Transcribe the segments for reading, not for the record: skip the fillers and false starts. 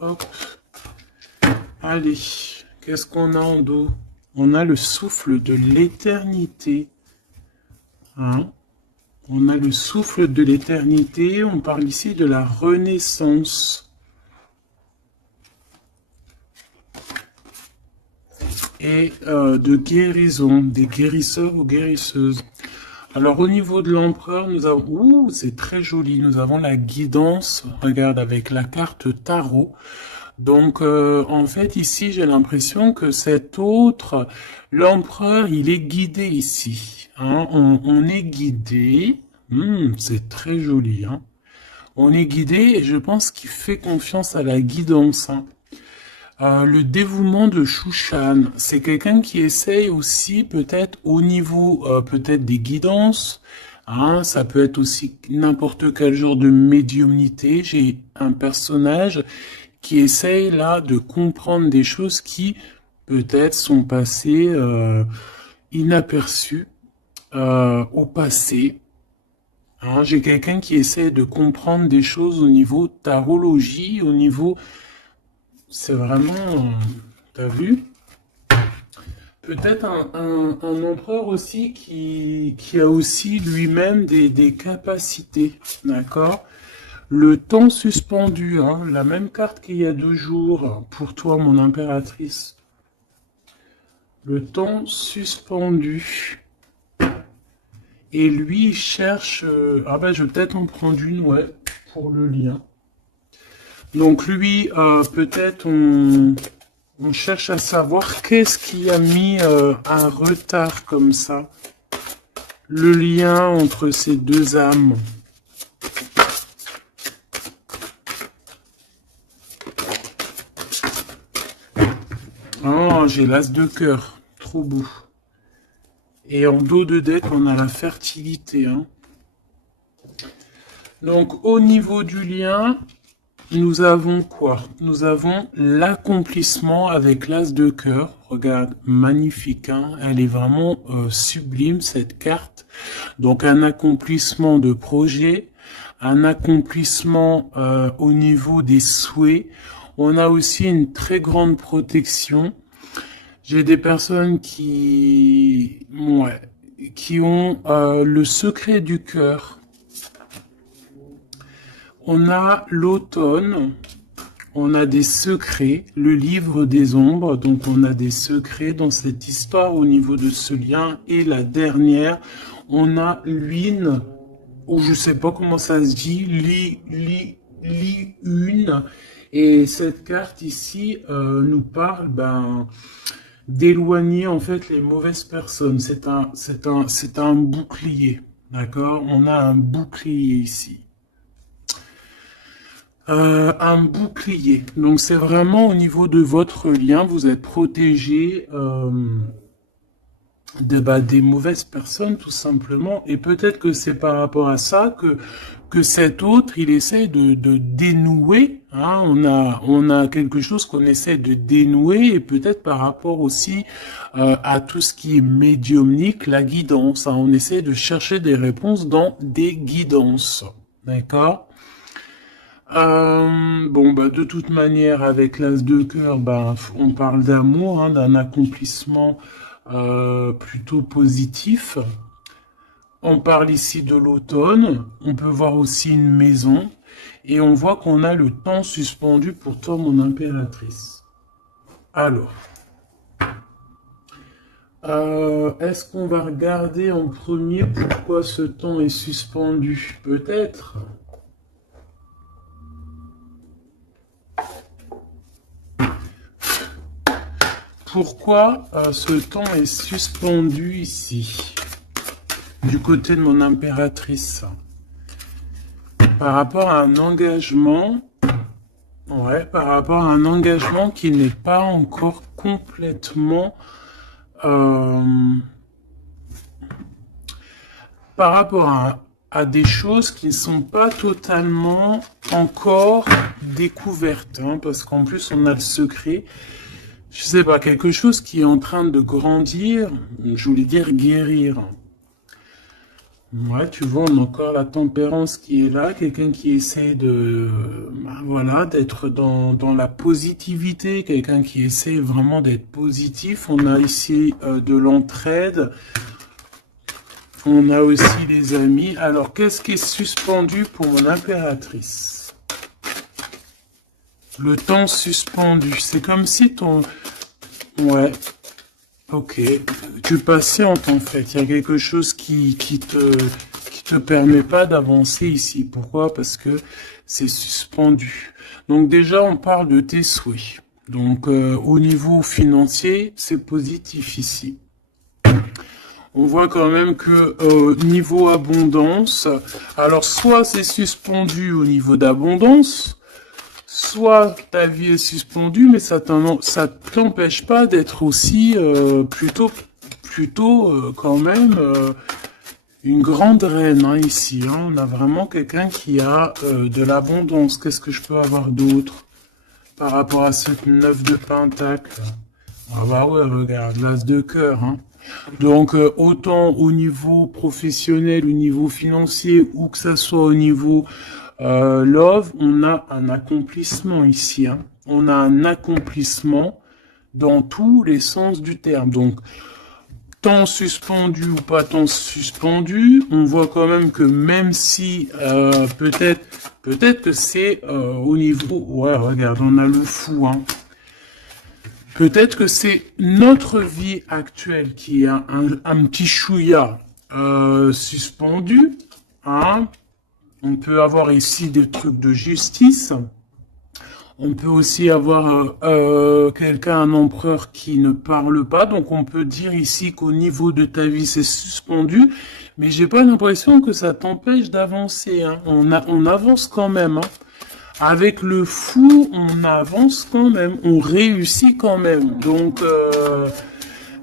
Hop. Allez, qu'est-ce qu'on a en dos? On a le souffle de l'éternité. Hein? On a le souffle de l'éternité. On parle ici de la renaissance. Et de guérison, des guérisseurs ou guérisseuses. Alors au niveau de l'empereur, nous avons... Ouh, c'est très joli. Nous avons la guidance. Regarde, avec la carte tarot. Donc, en fait, ici, j'ai l'impression que cet autre, l'empereur, il est guidé ici. Hein? On est guidé. C'est très joli. Hein? On est guidé et je pense qu'il fait confiance à la guidance. Hein? Le dévouement de Shushan, c'est quelqu'un qui essaye aussi peut-être au niveau peut-être des guidances. Hein, ça peut être aussi n'importe quel genre de médiumnité. J'ai un personnage qui essaye là de comprendre des choses qui peut-être sont passées inaperçues au passé. Hein, j'ai quelqu'un qui essaie de comprendre des choses au niveau tarologie, au niveau... C'est vraiment... T'as vu? Peut-être un empereur aussi qui a aussi lui-même des capacités, d'accord? Le temps suspendu, hein, la même carte qu'il y a 2 jours, pour toi, mon impératrice. Le temps suspendu. Et lui, il cherche... ah ben, je vais peut-être en prendre une, ouais, pour le lien. Donc lui, peut-être on cherche à savoir qu'est-ce qui a mis un retard comme ça. Le lien entre ces deux âmes. Oh, j'ai l'as de cœur. Trop beau. Et en dos de deck, on a la fertilité. Hein. Donc, au niveau du lien, nous avons quoi? Nous avons l'accomplissement avec l'as de cœur. Regarde, magnifique. Hein, elle est vraiment sublime, cette carte. Donc, un accomplissement de projet, un accomplissement au niveau des souhaits. On a aussi une très grande protection. J'ai des personnes qui ont le secret du cœur. On a l'automne, on a des secrets, le livre des ombres, donc on a des secrets dans cette histoire au niveau de ce lien. Et la dernière, on a l'une, ou je sais pas comment ça se dit, une. Et cette carte ici nous parle d'éloigner en fait les mauvaises personnes. C'est un bouclier, d'accord? On a un bouclier ici. Un bouclier. Donc c'est vraiment au niveau de votre lien, vous êtes protégé des mauvaises personnes tout simplement. Et peut-être que c'est par rapport à ça que cet autre, il essaie de dénouer. Hein, on a quelque chose qu'on essaie de dénouer et peut-être par rapport aussi à tout ce qui est médiumnique, la guidance. Hein, on essaie de chercher des réponses dans des guidances. D'accord? De toute manière, avec l'as de cœur, on parle d'amour, hein, d'un accomplissement plutôt positif. On parle ici de l'automne. On peut voir aussi une maison. Et on voit qu'on a le temps suspendu pour toi, mon impératrice. Alors, est-ce qu'on va regarder en premier pourquoi ce temps est suspendu? Peut-être. Pourquoi ce temps est suspendu ici, du côté de mon impératrice? Par rapport à un engagement, par rapport à un engagement qui n'est pas encore complètement... par rapport à des choses qui ne sont pas totalement encore découvertes, hein, parce qu'en plus on a le secret. Je sais pas, quelque chose qui est en train de grandir, je voulais dire guérir. Ouais, tu vois, on a encore la tempérance qui est là, quelqu'un qui essaie de, bah, voilà, d'être dans la positivité, quelqu'un qui essaie vraiment d'être positif. On a ici de l'entraide, on a aussi des amis. Alors, qu'est-ce qui est suspendu pour mon impératrice? Le temps suspendu, c'est comme si ton... Ouais, ok, tu patientes en fait. Il y a quelque chose qui te permet pas d'avancer ici. Pourquoi? Parce que c'est suspendu. Donc déjà, on parle de tes souhaits. Donc au niveau financier, c'est positif ici. On voit quand même que niveau abondance, alors soit c'est suspendu au niveau d'abondance, soit ta vie est suspendue, mais ça t'empêche pas d'être aussi plutôt quand même une grande reine hein, ici. Hein. On a vraiment quelqu'un qui a de l'abondance. Qu'est-ce que je peux avoir d'autre par rapport à cette 9 de pentacle? Ah bah ouais, regarde, l'as de cœur. Hein. Donc autant au niveau professionnel, au niveau financier, ou que ça soit au niveau love, on a un accomplissement ici. Hein. On a un accomplissement dans tous les sens du terme. Donc, temps suspendu ou pas temps suspendu, on voit quand même que même si peut-être que c'est au niveau... Ouais, regarde, on a le fou. Hein. Peut-être que c'est notre vie actuelle qui est un petit chouïa suspendu. Hein. On peut avoir ici des trucs de justice. On peut aussi avoir quelqu'un, un empereur qui ne parle pas. Donc on peut dire ici qu'au niveau de ta vie, c'est suspendu. Mais j'ai pas l'impression que ça t'empêche d'avancer. Hein. On avance quand même. Hein. Avec le fou, on avance quand même. On réussit quand même. Donc,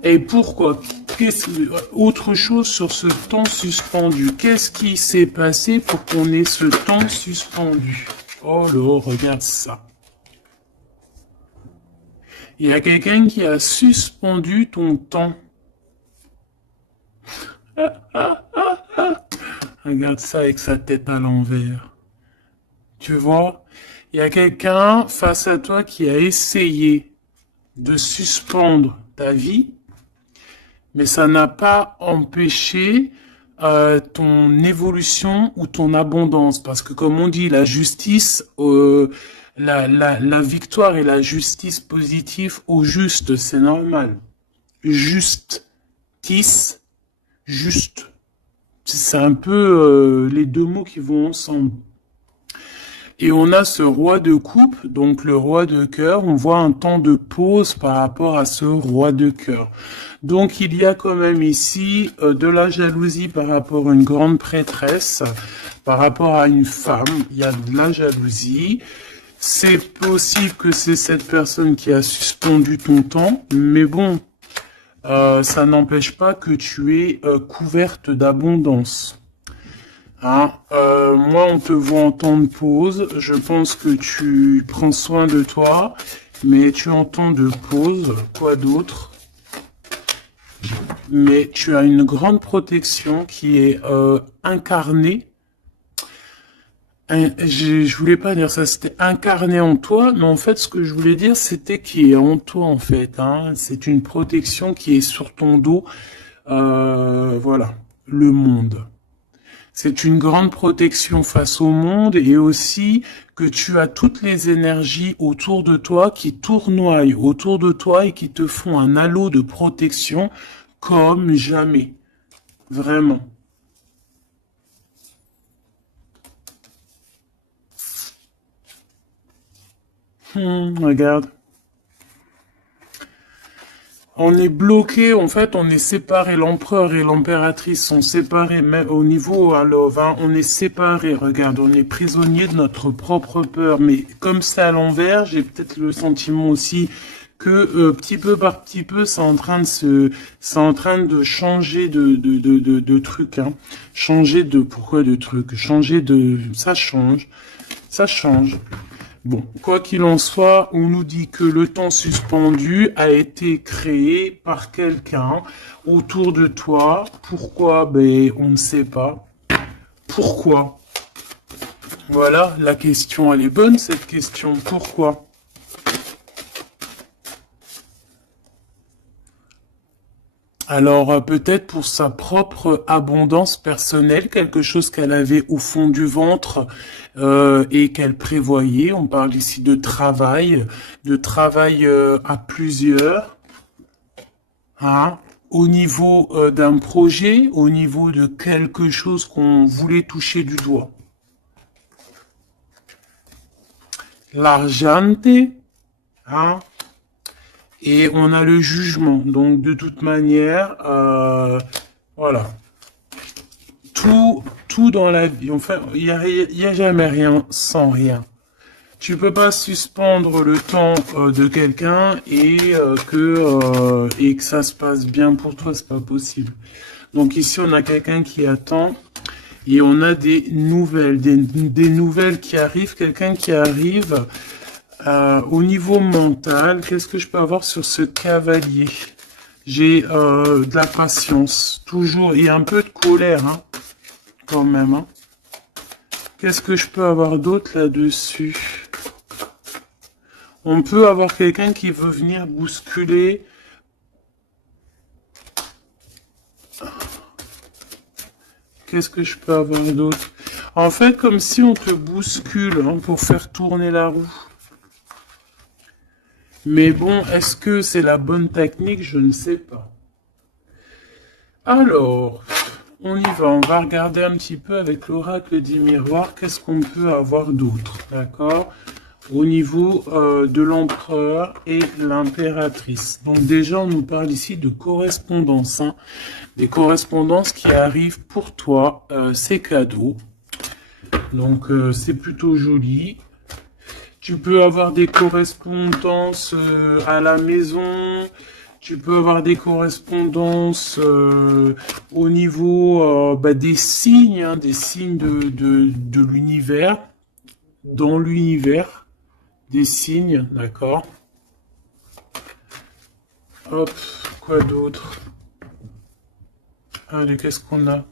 et pourquoi? Autre chose sur ce temps suspendu. Qu'est-ce qui s'est passé pour qu'on ait ce temps suspendu? Oh là, regarde ça. Il y a quelqu'un qui a suspendu ton temps. Regarde ça avec sa tête à l'envers. Tu vois? Il y a quelqu'un face à toi qui a essayé de suspendre ta vie, mais ça n'a pas empêché ton évolution ou ton abondance. Parce que comme on dit, la justice, la victoire et la justice positive au juste, c'est normal. Justice, juste. C'est un peu les deux mots qui vont ensemble. Et on a ce roi de coupe, donc le roi de cœur. On voit un temps de pause par rapport à ce roi de cœur. Donc il y a quand même ici de la jalousie par rapport à une grande prêtresse, par rapport à une femme. Il y a de la jalousie. C'est possible que c'est cette personne qui a suspendu ton temps, mais bon, ça n'empêche pas que tu es couverte d'abondance. Hein, moi, on te voit en temps de pause. Je pense que tu prends soin de toi, mais tu es en temps de pause. Quoi d'autre? Mais tu as une grande protection qui est incarnée. Je voulais pas dire ça, c'était incarné en toi, mais en fait, ce que je voulais dire, c'était qui est en toi, en fait. Hein. C'est une protection qui est sur ton dos. Voilà, le monde. C'est une grande protection face au monde et aussi que tu as toutes les énergies autour de toi qui tournoient autour de toi et qui te font un halo de protection comme jamais. Vraiment. Regarde. On est bloqué, en fait, on est séparés. L'empereur et l'impératrice sont séparés, mais au niveau à Love, hein, on est séparés. Regarde, on est prisonnier de notre propre peur. Mais comme c'est à l'envers, j'ai peut-être le sentiment aussi que petit peu par petit peu, c'est en train de changer de truc, hein. Changer de, pourquoi de truc? Changer de, ça change. Bon, quoi qu'il en soit, on nous dit que le temps suspendu a été créé par quelqu'un autour de toi. Pourquoi? Ben, on ne sait pas. Pourquoi? Voilà, la question, elle est bonne, cette question. Pourquoi? Alors, peut-être pour sa propre abondance personnelle, quelque chose qu'elle avait au fond du ventre et qu'elle prévoyait. On parle ici de travail à plusieurs, hein, au niveau d'un projet, au niveau de quelque chose qu'on voulait toucher du doigt. L'argente, hein, et on a le jugement. Donc, de toute manière, voilà. Tout dans la vie, enfin, il y a jamais rien sans rien. Tu peux pas suspendre le temps de quelqu'un et que ça se passe bien pour toi, c'est pas possible. Donc ici, on a quelqu'un qui attend et on a des nouvelles, des nouvelles qui arrivent, quelqu'un qui arrive. Au niveau mental, qu'est-ce que je peux avoir sur ce cavalier? J'ai de la patience, toujours, il y a un peu de colère, hein, quand même. Hein. Qu'est-ce que je peux avoir d'autre là-dessus? On peut avoir quelqu'un qui veut venir bousculer. Qu'est-ce que je peux avoir d'autre? En fait, comme si on te bouscule hein, pour faire tourner la roue. Mais bon, est-ce que c'est la bonne technique? Je ne sais pas. Alors, on y va. On va regarder un petit peu avec l'oracle des miroirs. Qu'est-ce qu'on peut avoir d'autre? D'accord? Au niveau de l'empereur et l'impératrice. Donc déjà, on nous parle ici de correspondance. Hein. Des correspondances qui arrivent pour toi. C'est cadeau. Donc, c'est plutôt joli. Tu peux avoir des correspondances à la maison. Tu peux avoir des correspondances au niveau des signes, hein, des signes de l'univers. Dans l'univers, des signes, d'accord. Hop, quoi d'autre? Allez, qu'est-ce qu'on a?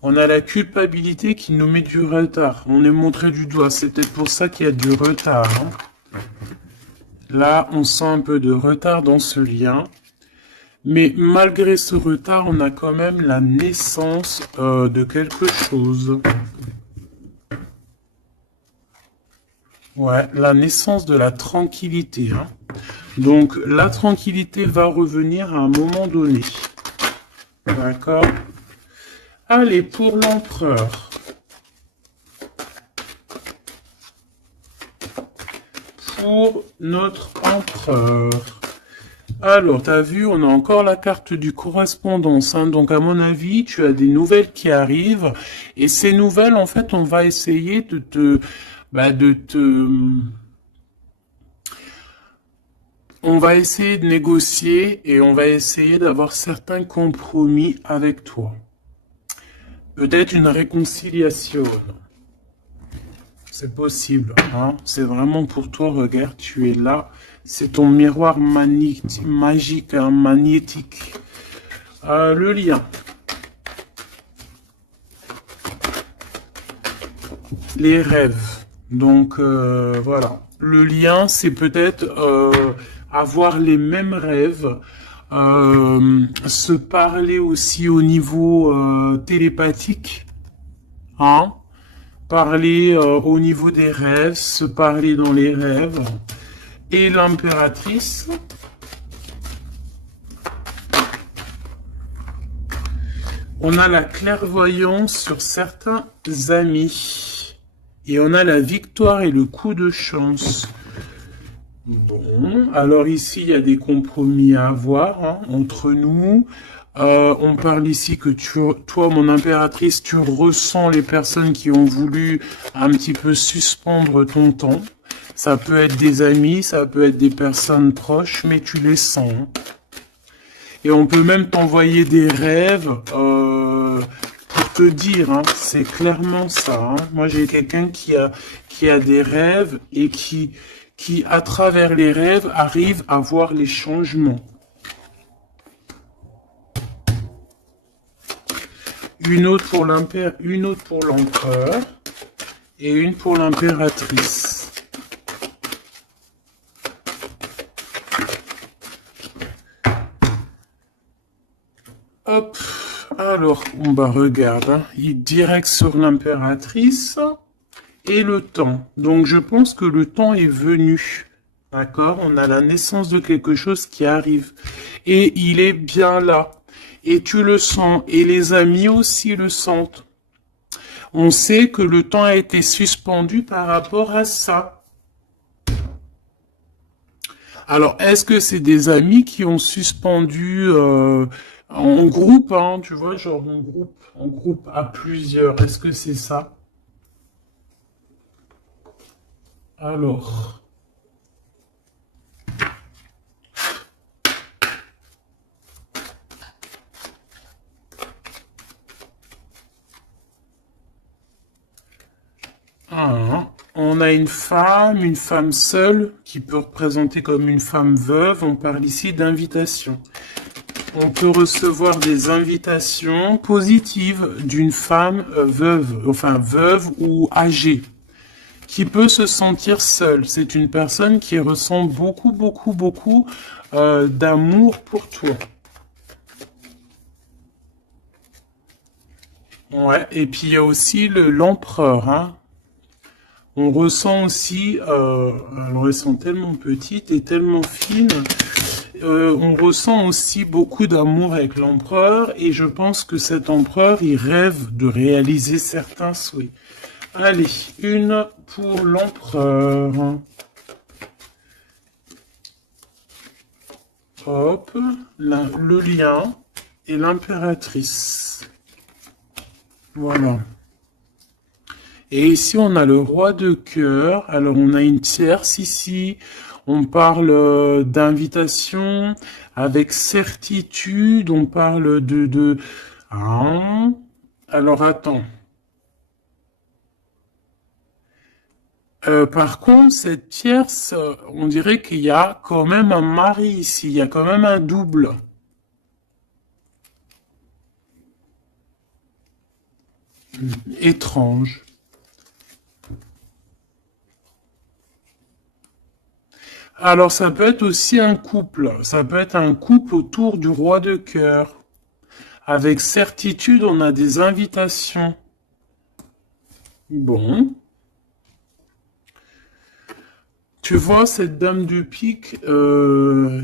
On a la culpabilité qui nous met du retard. On est montré du doigt. C'est peut-être pour ça qu'il y a du retard. Hein. Là, on sent un peu de retard dans ce lien. Mais malgré ce retard, on a quand même la naissance de quelque chose. Ouais, la naissance de la tranquillité. Hein. Donc, la tranquillité va revenir à un moment donné. D'accord? Allez, pour l'empereur. Pour notre empereur. Alors, tu as vu, on a encore la carte du correspondance. Hein. Donc, à mon avis, tu as des nouvelles qui arrivent. Et ces nouvelles, en fait, on va essayer de te... On va essayer de négocier et on va essayer d'avoir certains compromis avec toi. Peut-être une réconciliation. C'est possible. Hein? C'est vraiment pour toi. Regarde, tu es là. C'est ton miroir magique, hein, magnétique. Le lien. Les rêves. Donc, voilà. Le lien, c'est peut-être avoir les mêmes rêves. Se parler aussi au niveau télépathique, hein, parler au niveau des rêves, se parler dans les rêves, et l'impératrice, on a la clairvoyance sur certains amis, et on a la victoire et le coup de chance. Bon, alors ici, il y a des compromis à avoir hein, entre nous. On parle ici que toi, mon impératrice, tu ressens les personnes qui ont voulu un petit peu suspendre ton temps. Ça peut être des amis, ça peut être des personnes proches, mais tu les sens. Et on peut même t'envoyer des rêves pour te dire, hein, c'est clairement ça. Hein. Moi, j'ai quelqu'un qui a des rêves et qui, à travers les rêves, arrive à voir les changements. Une autre pour l'empereur et une pour l'impératrice. Hop, alors, on va regarder, hein. Il est direct sur l'impératrice et le temps. Donc, je pense que le temps est venu. D'accord? On a la naissance de quelque chose qui arrive. Et il est bien là. Et tu le sens. Et les amis aussi le sentent. On sait que le temps a été suspendu par rapport à ça. Alors, est-ce que c'est des amis qui ont suspendu en groupe, hein, tu vois, genre en groupe à plusieurs. Est-ce que c'est ça? Alors, on a une femme seule, qui peut représenter comme une femme veuve. On parle ici d'invitation. On peut recevoir des invitations positives d'une femme veuve, enfin veuve ou âgée, qui peut se sentir seule. C'est une personne qui ressent beaucoup d'amour pour toi. Ouais, et puis il y a aussi l'empereur, hein. On ressent aussi, alors elles sont tellement petites et tellement fines, on ressent aussi beaucoup d'amour avec l'empereur et je pense que cet empereur, il rêve de réaliser certains souhaits. Allez, une pour l'empereur. Hop, le lien et l'impératrice. Voilà. Et ici, on a le roi de cœur. Alors, on a une tierce ici. On parle d'invitation avec certitude. On parle Ah. Alors, attends. Par contre, cette tierce, on dirait qu'il y a quand même un mari ici. Il y a quand même un double. Étrange. Alors, ça peut être aussi un couple. Ça peut être un couple autour du roi de cœur. Avec certitude, on a des invitations. Bon. Tu vois, cette dame de pique,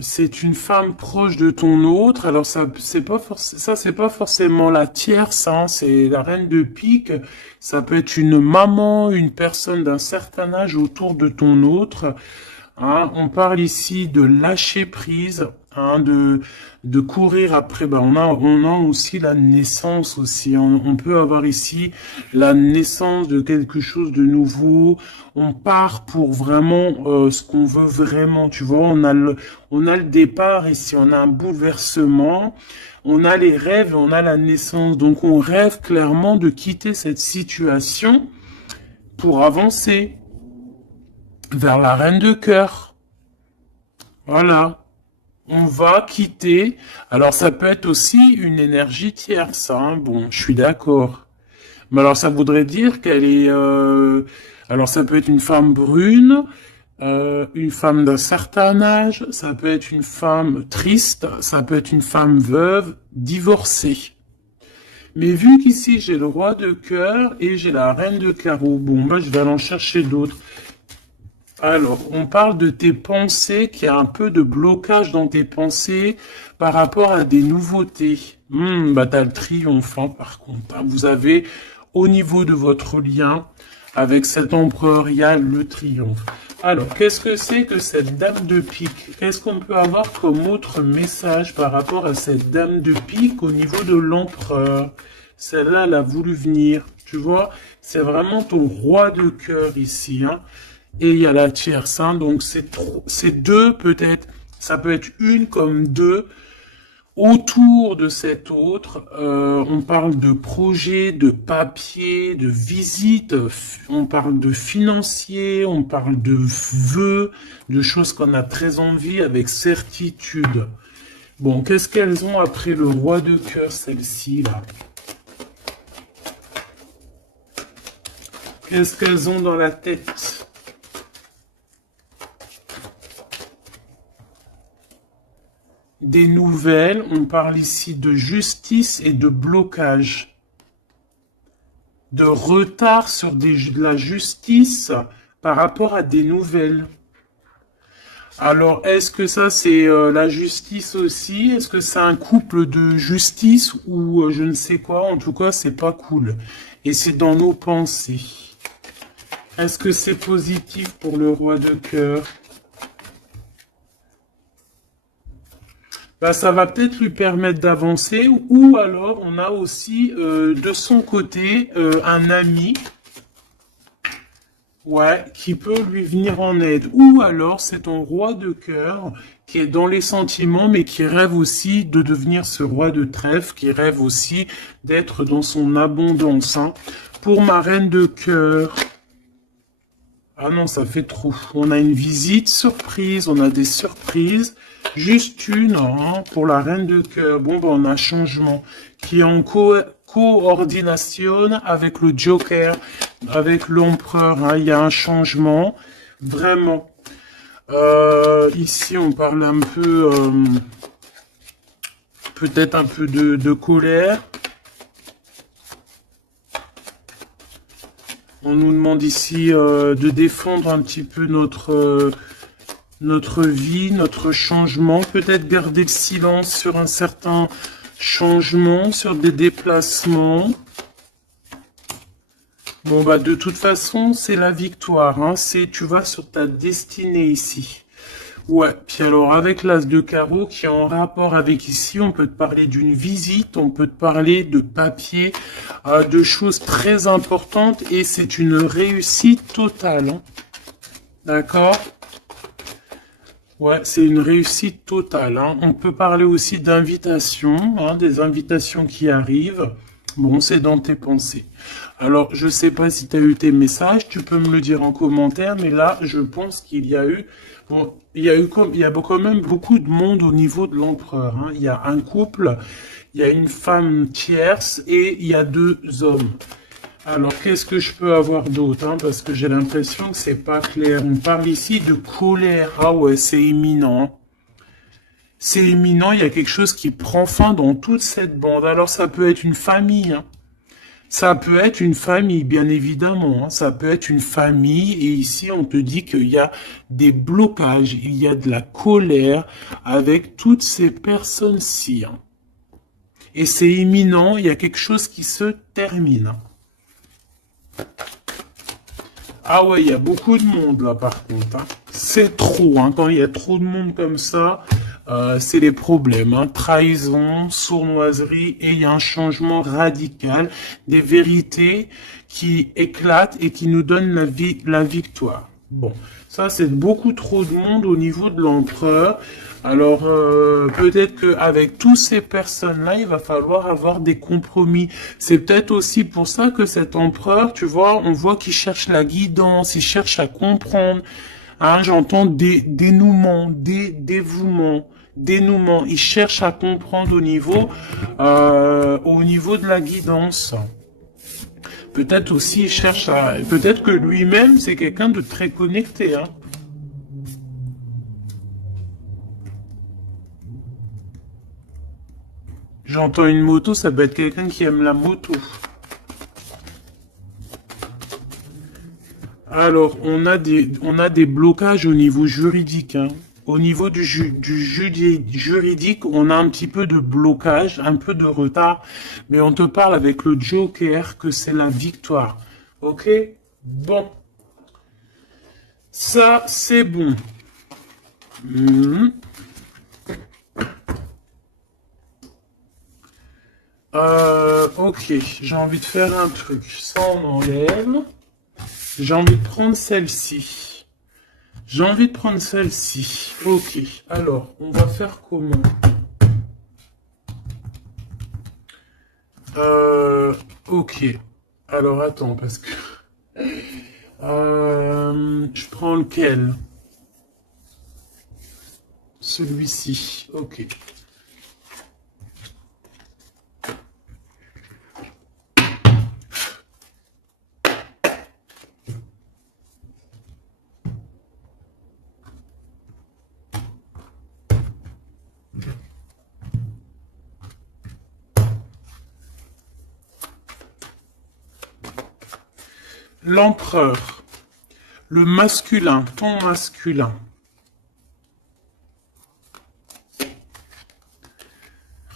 c'est une femme proche de ton autre. Alors, ça, c'est pas forcément la tierce, hein, c'est la reine de pique. Ça peut être une maman, une personne d'un certain âge autour de ton autre. Hein, on parle ici de lâcher prise, hein, de courir après. Ben, on a aussi la naissance aussi. On peut avoir ici la naissance de quelque chose de nouveau. On part pour vraiment ce qu'on veut vraiment. Tu vois, on a le départ ici. On a un bouleversement. On a les rêves, on a la naissance. Donc, on rêve clairement de quitter cette situation pour avancer vers la reine de cœur. Voilà. On va quitter. Alors, ça peut être aussi une énergie tierce, hein. Bon, je suis d'accord. Mais alors, ça voudrait dire qu'elle est... Alors, ça peut être une femme brune, une femme d'un certain âge, ça peut être une femme triste, ça peut être une femme veuve, divorcée. Mais vu qu'ici, j'ai le roi de cœur et j'ai la reine de carreau, bon, bah, je vais aller en chercher d'autres. Alors, on parle de tes pensées, qu'il y a un peu de blocage dans tes pensées par rapport à des nouveautés. Bah t'as le triomphant par contre. Hein. Vous avez, au niveau de votre lien, avec cet empereur, il y a le triomphe. Alors, qu'est-ce que c'est que cette dame de pique? Qu'est-ce qu'on peut avoir comme autre message par rapport à cette dame de pique au niveau de l'empereur? Celle-là, elle a voulu venir. Tu vois, c'est vraiment ton roi de cœur ici, hein. Et il y a la tierce, hein, donc c'est deux peut-être, ça peut être une comme deux. Autour de cet autre, on parle de projet, de papier, de visite, on parle de financier, on parle de vœux, de choses qu'on a très envie avec certitude. Bon, qu'est-ce qu'elles ont après le roi de cœur, celles-ci, là? Qu'est-ce qu'elles ont dans la tête? Des nouvelles, on parle ici de justice et de blocage. De retard sur de la justice par rapport à des nouvelles. Alors, est-ce que ça, c'est la justice aussi? Est-ce que c'est un couple de justice ou je ne sais quoi? En tout cas, c'est pas cool. Et c'est dans nos pensées. Est-ce que c'est positif pour le roi de cœur? Bah, ça va peut-être lui permettre d'avancer, ou alors on a aussi de son côté un ami, ouais, qui peut lui venir en aide. Ou alors c'est ton roi de cœur qui est dans les sentiments, mais qui rêve aussi de devenir ce roi de trèfle, qui rêve aussi d'être dans son abondance. Hein. Pour ma reine de cœur, ah non, ça fait trop. On a une visite surprise, on a des surprises. Juste une, hein, pour la reine de cœur. Bon, ben, on a un changement qui est en coordination avec le Joker, avec l'empereur. Hein, il y a un changement, vraiment. Ici, on parle un peu, peut-être un peu de colère. On nous demande ici de défendre un petit peu notre vie, notre changement, peut-être garder le silence sur un certain changement, sur des déplacements. Bon, bah, de toute façon, c'est la victoire, hein. Tu vas sur ta destinée ici. Ouais, puis alors, avec l'as de carreau qui est en rapport avec ici, on peut te parler d'une visite, on peut te parler de papier, de choses très importantes, et c'est une réussite totale, hein. D'accord ? Ouais, c'est une réussite totale. Hein. On peut parler aussi d'invitations, hein, des invitations qui arrivent. Bon, c'est dans tes pensées. Alors, je sais pas si tu as eu tes messages, tu peux me le dire en commentaire, mais là, je pense qu'il y a eu, bon, il y a quand même beaucoup de monde au niveau de l'empereur. Hein. Il y a un couple, il y a une femme tierce et il y a 2 hommes. Alors, qu'est-ce que je peux avoir d'autre, hein, parce que j'ai l'impression que c'est pas clair. On parle ici de colère. Ah ouais, c'est imminent. C'est imminent, il y a quelque chose qui prend fin dans toute cette bande. Alors, ça peut être une famille. Hein. Ça peut être une famille, bien évidemment. Hein. Ça peut être une famille. Et ici, on te dit qu'il y a des blocages. Il y a de la colère avec toutes ces personnes-ci. Hein. Et c'est imminent, il y a quelque chose qui se termine. Hein. Ah ouais, il y a beaucoup de monde là par contre. Hein. C'est trop, hein. Quand il y a trop de monde comme ça, c'est les problèmes. Hein. Trahison, sournoiserie, et il y a un changement radical, des vérités qui éclatent et qui nous donnent la victoire. Bon, ça c'est beaucoup trop de monde au niveau de l'empereur. Alors, peut-être qu'avec toutes ces personnes-là, il va falloir avoir des compromis. C'est peut-être aussi pour ça que cet empereur, tu vois, on voit qu'il cherche la guidance, il cherche à comprendre. Hein, j'entends dénouement, dévouement, dénouement. Il cherche à comprendre au niveau de la guidance. Peut-être aussi, il cherche à... Peut-être que lui-même, c'est quelqu'un de très connecté, hein. J'entends une moto, ça peut être quelqu'un qui aime la moto. Alors, on a des blocages au niveau juridique. Hein. Au niveau du juridique, on a un petit peu de blocage, un peu de retard. Mais on te parle avec le Joker que c'est la victoire. Ok? Bon. Ça, c'est bon. Ok, j'ai envie de faire un truc. Ça, on enlève. J'ai envie de prendre celle-ci. J'ai envie de prendre celle-ci. Ok, alors, on va faire comment? Ok. Alors attends, parce que... je prends lequel? Celui-ci. Ok. L'empereur. Le masculin. Ton masculin.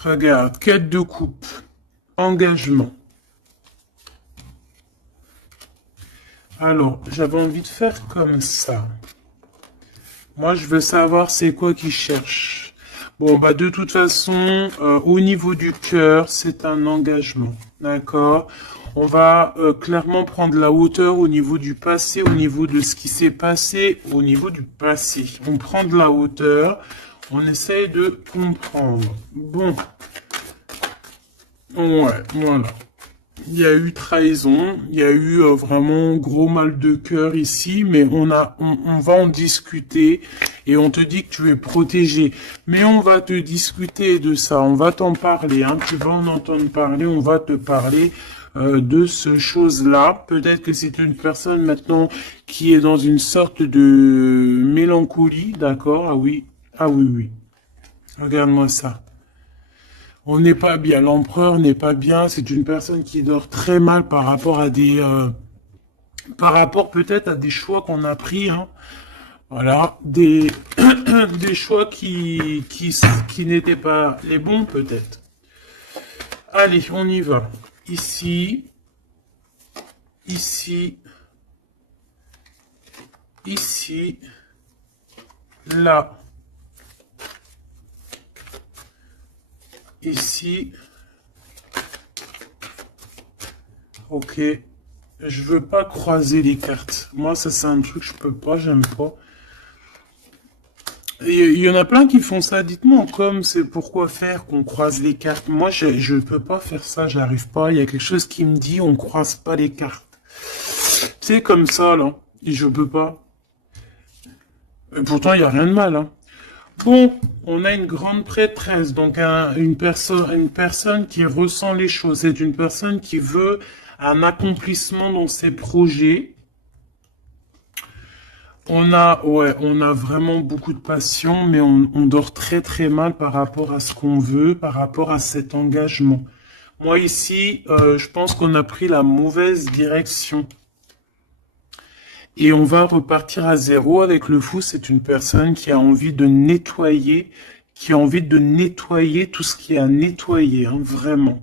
Regarde. Quête de coupe. Engagement. Alors, j'avais envie de faire comme ça. Moi, je veux savoir c'est quoi qu'il cherche. Bon, bah de toute façon, au niveau du cœur, c'est un engagement. D'accord? On va clairement prendre la hauteur au niveau du passé, au niveau de ce qui s'est passé, au niveau du passé. On prend de la hauteur, on essaye de comprendre. Bon. Ouais, voilà. Il y a eu trahison, il y a eu vraiment gros mal de cœur ici, mais on va en discuter et on te dit que tu es protégé. Mais on va te discuter de ça, on va t'en parler, hein, tu vas en entendre parler, on va te parler de ce chose-là. Peut-être que c'est une personne maintenant qui est dans une sorte de mélancolie, d'accord? Ah oui, oui. Regarde-moi ça. On n'est pas bien, l'empereur n'est pas bien, c'est une personne qui dort très mal par rapport à par rapport peut-être à des choix qu'on a pris, hein. Voilà, des choix qui n'étaient pas les bons peut-être. Allez, on y va. Ici, ici, ici, là, ici. Ok. Je veux pas croiser les cartes. Moi, ça, c'est un truc que je peux pas, j'aime pas. Il y en a plein qui font ça. Dites-moi comme c'est pourquoi faire qu'on croise les cartes. Moi, je peux pas faire ça, j'arrive pas. Il y a quelque chose qui me dit on croise pas les cartes. C'est comme ça, là. Et je peux pas. Et pourtant, il y a rien de mal, hein. Bon, on a une grande prêtresse, donc une personne qui ressent les choses. C'est une personne qui veut un accomplissement dans ses projets. On a vraiment beaucoup de passion, mais on dort très très mal par rapport à ce qu'on veut, par rapport à cet engagement. Moi ici, je pense qu'on a pris la mauvaise direction. Et on va repartir à zéro avec le fou. C'est une personne qui a envie de nettoyer, qui a envie de nettoyer tout ce qui a nettoyé, hein, vraiment.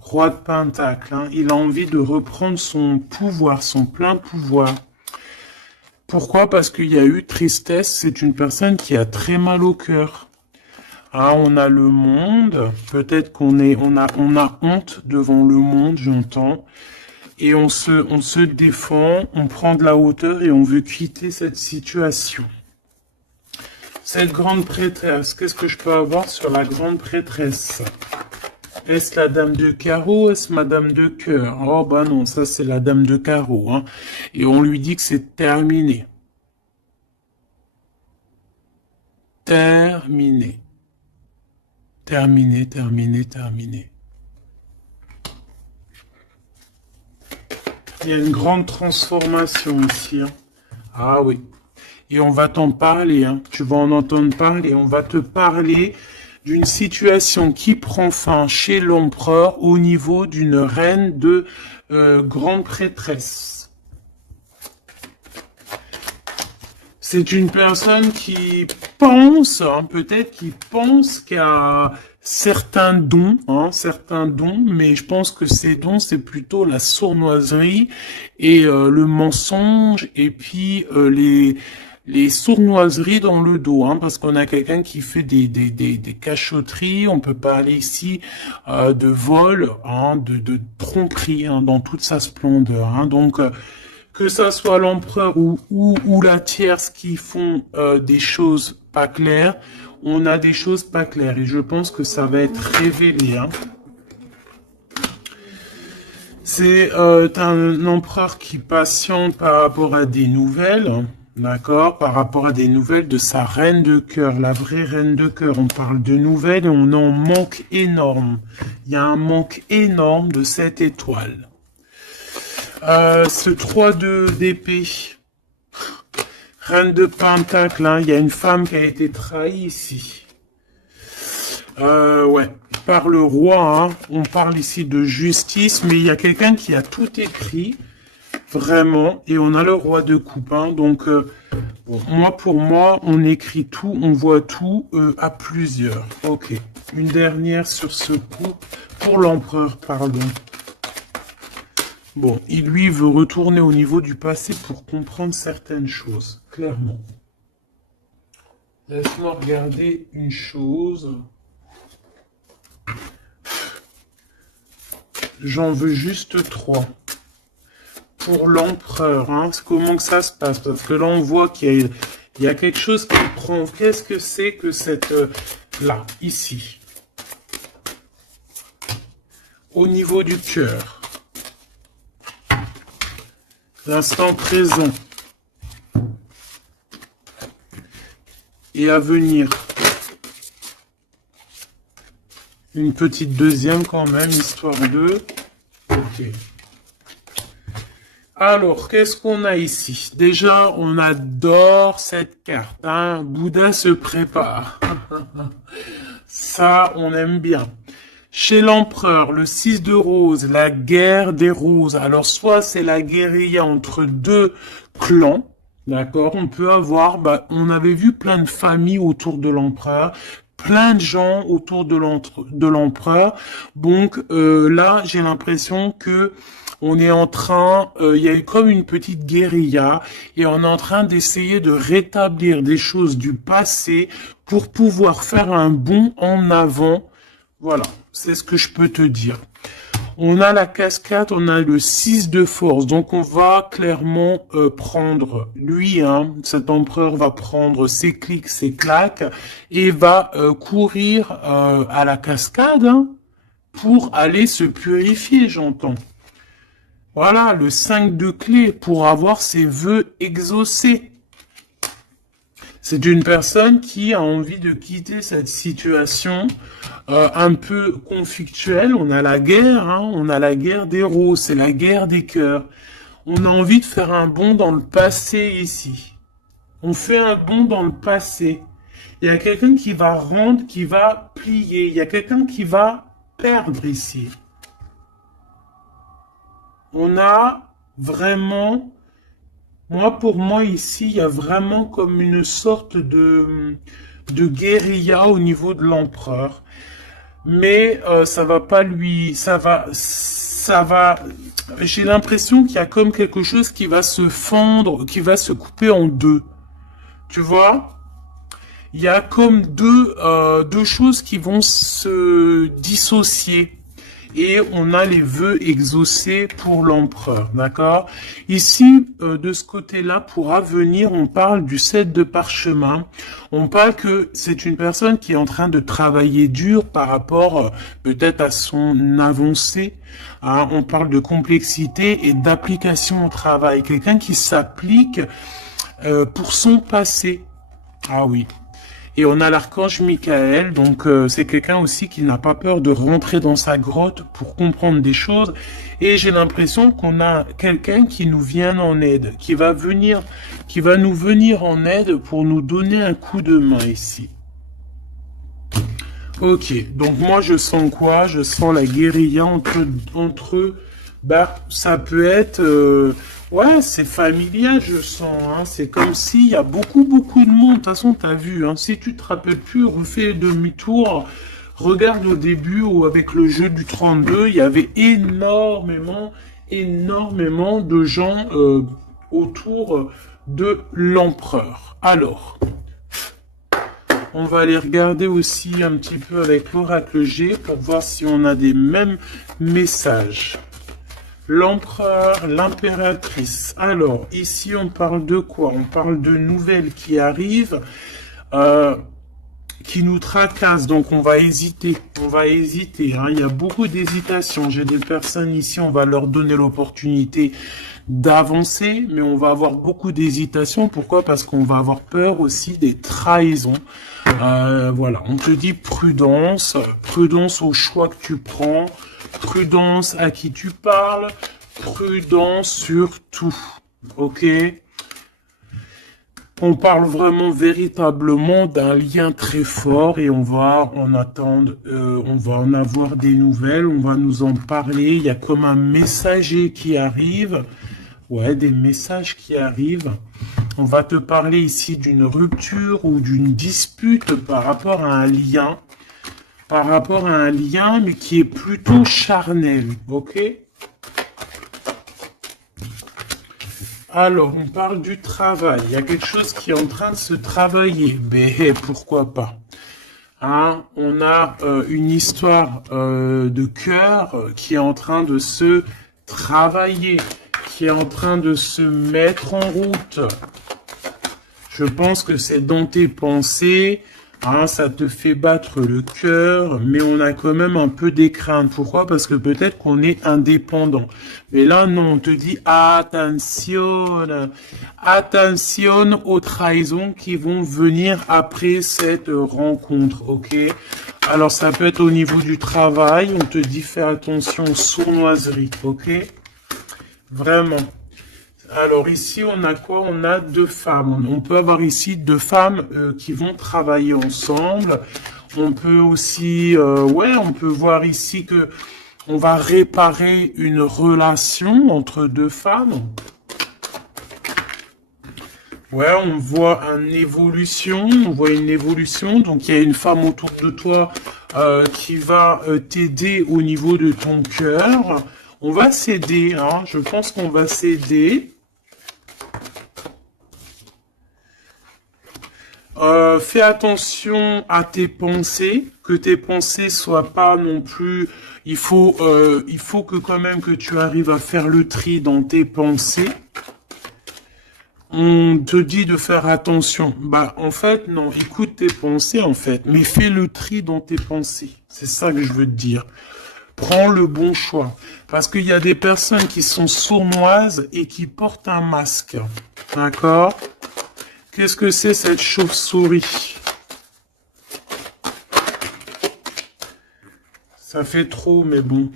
Roi de Pentacle, hein, il a envie de reprendre son pouvoir, son plein pouvoir. Pourquoi? Parce qu'il y a eu tristesse. C'est une personne qui a très mal au cœur. Ah, on a le monde. Peut-être on a honte devant le monde, j'entends. Et on se défend, on prend de la hauteur et on veut quitter cette situation. Cette grande prêtresse, qu'est-ce que je peux avoir sur la grande prêtresse? Est-ce la dame de carreau? Est-ce madame de cœur? Oh bah non, ça c'est la dame de carreau, hein. Et on lui dit que c'est terminé. Terminé. Terminé, terminé, terminé. Il y a une grande transformation ici, hein. Ah oui. Et on va t'en parler, hein. Tu vas en entendre parler. On va te parler d'une situation qui prend fin chez l'empereur au niveau d'une reine de grande prêtresse. C'est une personne qui pense, hein, peut-être qui pense qu'il y a certains dons, mais je pense que ces dons, c'est plutôt la sournoiserie et le mensonge, et puis les sournoiseries dans le dos, hein, parce qu'on a quelqu'un qui fait des cachotteries. On peut parler ici de vol, hein, de tromperie, hein, dans toute sa splendeur, hein. Donc que ça soit l'empereur ou la tierce qui font des choses pas claires, on a des choses pas claires et je pense que ça va être révélé, hein. C'est un empereur qui patiente par rapport à des nouvelles, d'accord, par rapport à des nouvelles de sa reine de cœur, la vraie reine de cœur. On parle de nouvelles et on en manque énorme. Il y a un manque énorme de cette étoile. Ce 3 d'épée, reine de pentacle, hein, il y a une femme qui a été trahie ici. Ouais, par le roi, hein. On parle ici de justice, mais il y a quelqu'un qui a tout écrit, vraiment, et on a le roi de coupe, hein. Donc, bon, pour moi, on écrit tout, on voit tout à plusieurs. Ok, une dernière sur ce coup, pour l'empereur, pardon. Bon, il lui veut retourner au niveau du passé pour comprendre certaines choses, clairement. Laisse-moi regarder une chose. J'en veux juste 3. Pour l'empereur, hein, comment que ça se passe? Parce que là, on voit qu'il y a quelque chose qui prend. Qu'est-ce que c'est que cette... là, ici. Au niveau du cœur. L'instant présent. Et à venir. Une petite deuxième quand même, histoire de... Ok. Alors, qu'est-ce qu'on a ici? Déjà, on adore cette carte. Hein. Bouddha se prépare. Ça, on aime bien. Chez l'empereur, le 6 de rose, la guerre des roses. Alors, soit c'est la guérilla entre 2 clans, d'accord? On peut avoir, on avait vu plein de familles autour de l'empereur, plein de gens autour de l'empereur. Donc, là, j'ai l'impression que on est en train, il y a eu comme une petite guérilla, et on est en train d'essayer de rétablir des choses du passé pour pouvoir faire un bond en avant. Voilà, c'est ce que je peux te dire. On a la cascade, on a le 6 de force, donc on va clairement prendre, lui, hein, cet empereur va prendre ses clics, ses claques, et va courir à la cascade, hein, pour aller se purifier, j'entends. Voilà, le 5 de clé pour avoir ses vœux exaucés. C'est une personne qui a envie de quitter cette situation un peu conflictuelle. On a la guerre, hein, on a la guerre des roses, c'est la guerre des cœurs. On a envie de faire un bond dans le passé ici. On fait un bond dans le passé. Il y a quelqu'un qui va rendre, qui va plier. Il y a quelqu'un qui va perdre ici. On a vraiment, pour moi ici, il y a vraiment comme une sorte de guérilla au niveau de l'empereur. Mais ça va pas lui, ça va, j'ai l'impression qu'il y a comme quelque chose qui va se fendre, qui va se couper en deux. Tu vois? Il y a comme deux choses qui vont se dissocier. Et on a les vœux exaucés pour l'empereur, d'accord? Ici, de ce côté-là, pour avenir, on parle du 7 de parchemin. On parle que c'est une personne qui est en train de travailler dur par rapport peut-être à son avancée. Hein? On parle de complexité et d'application au travail. Quelqu'un qui s'applique pour son passé. Ah oui. Et on a l'archange Michael, donc c'est quelqu'un aussi qui n'a pas peur de rentrer dans sa grotte pour comprendre des choses. Et j'ai l'impression qu'on a quelqu'un qui nous vient en aide, qui va nous venir en aide pour nous donner un coup de main ici. Ok, donc moi je sens quoi? Je sens la guérilla entre eux. Ça peut être... ouais, c'est familial, je sens. Hein. C'est comme s'il y a beaucoup de monde. De toute façon, t'as vu. Hein. Si tu te rappelles plus, refais demi-tour. Regarde au début ou avec le jeu du 32, il y avait énormément de gens autour de l'empereur. Alors, on va aller regarder aussi un petit peu avec l'oracle G pour voir si on a des mêmes messages. L'empereur, l'impératrice. Alors, ici, on parle de quoi? On parle de nouvelles qui arrivent, qui nous tracasse, donc on va hésiter, hein. Il y a beaucoup d'hésitation. J'ai des personnes ici, on va leur donner l'opportunité d'avancer, mais on va avoir beaucoup d'hésitation. Pourquoi? Parce qu'on va avoir peur aussi des trahisons. Voilà, on te dit prudence, prudence au choix que tu prends, prudence à qui tu parles, prudence sur tout, ok? On parle vraiment véritablement d'un lien très fort et on va en attendre, on va en avoir des nouvelles, on va nous en parler. Il y a comme un messager qui arrive, ouais, des messages qui arrivent. On va te parler ici d'une rupture ou d'une dispute par rapport à un lien, mais qui est plutôt charnel, ok? Alors, on parle du travail. Il y a quelque chose qui est en train de se travailler. Mais pourquoi pas? Hein, on a une histoire de cœur qui est en train de se travailler, qui est en train de se mettre en route. Je pense que c'est dans tes pensées. Hein, ça te fait battre le cœur, mais on a quand même un peu des craintes. Pourquoi? Parce que peut-être qu'on est indépendant. Mais là, non, on te dit attention, attention aux trahisons qui vont venir après cette rencontre, ok? Alors, ça peut être au niveau du travail, on te dit fais attention aux sournoiseries, ok? Vraiment. Alors ici, on a quoi? On a deux femmes. On peut avoir ici deux femmes qui vont travailler ensemble. On peut aussi, ouais, on peut voir ici que on va réparer une relation entre deux femmes. Ouais, on voit une évolution. Donc il y a une femme autour de toi qui va t'aider au niveau de ton cœur. On va s'aider, hein. Je pense qu'on va s'aider. Fais attention à tes pensées, que tes pensées soient pas non plus. Il faut que quand même que tu arrives à faire le tri dans tes pensées. On te dit de faire attention. Bah, en fait, non, écoute tes pensées, en fait, mais fais le tri dans tes pensées. C'est ça que je veux te dire. Prends le bon choix. Parce qu'il y a des personnes qui sont sournoises et qui portent un masque. D'accord? Qu'est-ce que c'est cette chauve-souris? Ça fait trop, mais bon.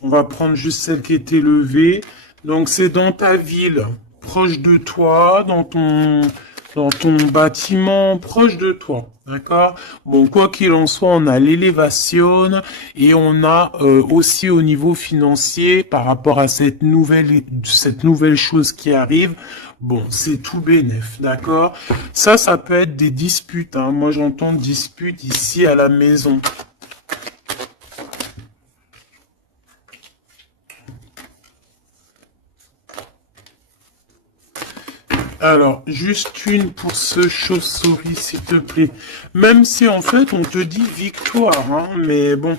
On va prendre juste celle qui est élevée. Donc, c'est dans ta ville, proche de toi, dans ton bâtiment, proche de toi. D'accord? Bon, quoi qu'il en soit, on a l'élévation et on a aussi au niveau financier, par rapport à cette nouvelle chose qui arrive, bon, c'est tout bénef, d'accord? Ça peut être des disputes, hein. Moi, j'entends disputes ici à la maison. Alors, juste une pour ce chauve-souris, s'il te plaît. Même si, en fait, on te dit victoire, hein, mais bon,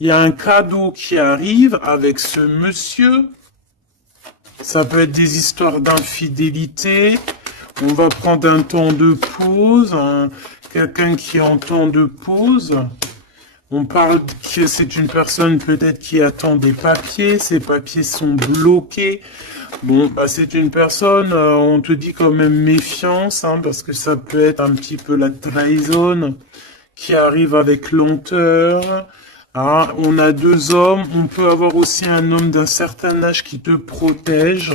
il y a un cadeau qui arrive avec ce monsieur. Ça peut être des histoires d'infidélité. On va prendre un temps de pause, hein, quelqu'un qui est en temps de pause. On parle que c'est une personne peut-être qui attend des papiers. Ces papiers sont bloqués. Bon, bah c'est une personne, on te dit quand même méfiance, hein, parce que ça peut être un petit peu la trahison qui arrive avec lenteur. Hein. On a deux hommes, on peut avoir aussi un homme d'un certain âge qui te protège.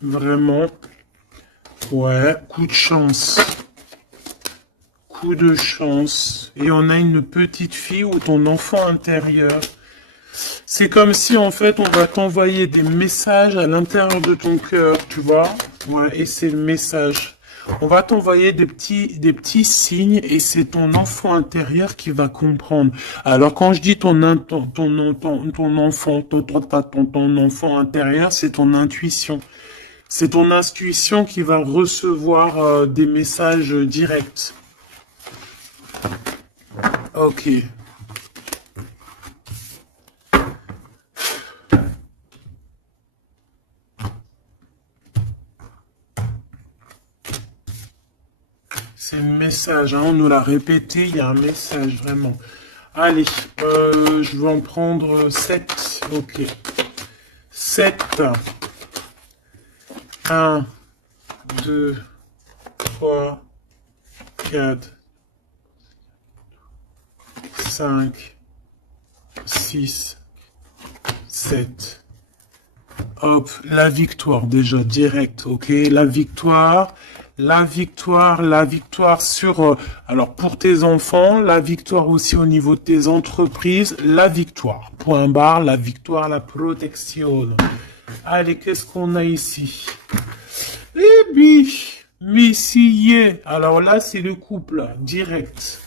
Vraiment. Ouais, coup de chance. Coup de chance. Et on a une petite fille ou ton enfant intérieur. C'est comme si, en fait, on va t'envoyer des messages à l'intérieur de ton cœur, tu vois. Ouais, et c'est le message. On va t'envoyer des petits signes et c'est ton enfant intérieur qui va comprendre. Alors, quand je dis ton enfant intérieur, c'est ton intuition. C'est ton intuition qui va recevoir des messages directs. Ok. C'est le message, hein, on nous l'a répété, il y a un message, vraiment. Allez, je vais en prendre 7. Ok. 7. 1, 2, 3, 4, 5, 6, 7. Hop, la victoire déjà, direct, ok? La victoire sur, alors pour tes enfants, la victoire aussi au niveau de tes entreprises, la victoire, point barre, la victoire, la protection. Allez, qu'est-ce qu'on a ici? Eh bien, Messier, alors là c'est le couple, direct.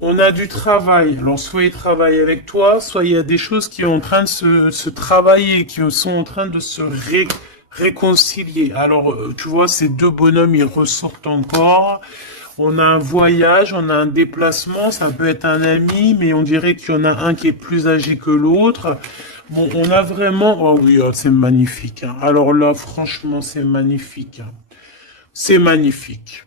On a du travail. Alors, soit il travaille avec toi, soit il y a des choses qui sont en train de se travailler, qui sont en train de se réconcilier. Alors, tu vois, ces deux bonhommes, ils ressortent encore. On a un voyage, on a un déplacement, ça peut être un ami, mais on dirait qu'il y en a un qui est plus âgé que l'autre. Bon, on a vraiment... Oh oui, oh, c'est magnifique, hein. Alors là, franchement, c'est magnifique, hein. C'est magnifique.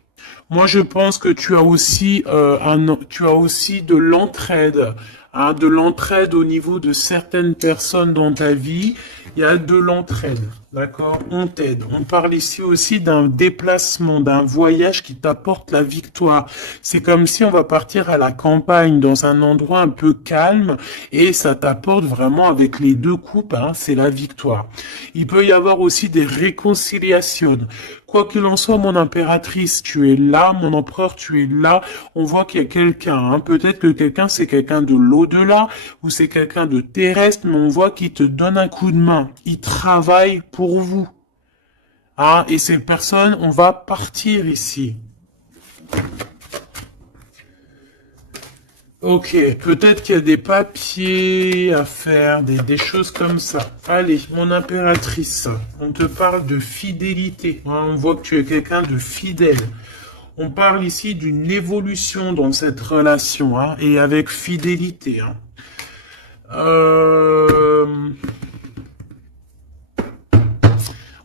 Moi, je pense que tu as aussi de l'entraide, hein, de l'entraide au niveau de certaines personnes dans ta vie. Il y a de l'entraide, d'accord? On t'aide. On parle ici aussi d'un déplacement, d'un voyage qui t'apporte la victoire. C'est comme si on va partir à la campagne, dans un endroit un peu calme, et ça t'apporte vraiment avec les deux coupes, hein, c'est la victoire. Il peut y avoir aussi des réconciliations. Quoi qu'il en soit, mon impératrice, tu es là, mon empereur, tu es là. On voit qu'il y a quelqu'un, hein. Peut-être que quelqu'un, c'est quelqu'un de l'au-delà, ou c'est quelqu'un de terrestre, mais on voit qu'il te donne un coup de main. Il travaille pour vous. Ah, et ces personnes, on va partir ici. Ok, peut-être qu'il y a des papiers à faire, des choses comme ça. Allez, mon impératrice, on te parle de fidélité. Hein, on voit que tu es quelqu'un de fidèle. On parle ici d'une évolution dans cette relation, hein, et avec fidélité. Hein.